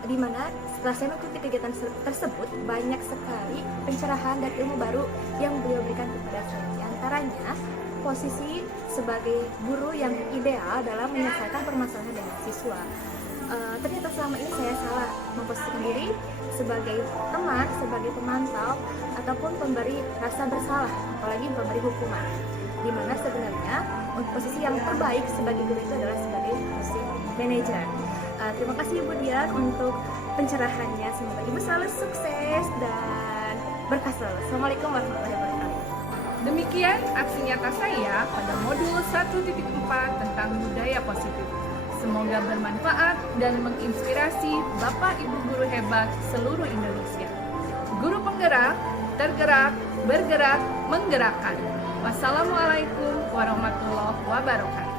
di mana setelah saya mengikuti kegiatan tersebut banyak sekali pencerahan dan ilmu baru yang beliau berikan kepada saya. Di antaranya posisi sebagai guru yang ideal dalam menyelesaikan permasalahan dengan siswa. Ternyata selama ini saya salah memposisikan diri sebagai teman, sebagai pemantau, ataupun pemberi rasa bersalah, apalagi pemberi hukuman. Di mana sebenarnya untuk posisi yang terbaik sebagai guru itu adalah sebagai posisi manajer. Terima kasih Ibu Dian untuk pencerahannya. Semoga Ibu selalu sukses dan berkah selalu. Assalamualaikum warahmatullahi wabarakatuh. Demikian aksi nyata saya pada modul 1.4 tentang budaya positif. Semoga bermanfaat dan menginspirasi Bapak Ibu guru hebat seluruh Indonesia. Guru penggerak, tergerak, bergerak, menggerakkan. Wassalamualaikum warahmatullahi wabarakatuh.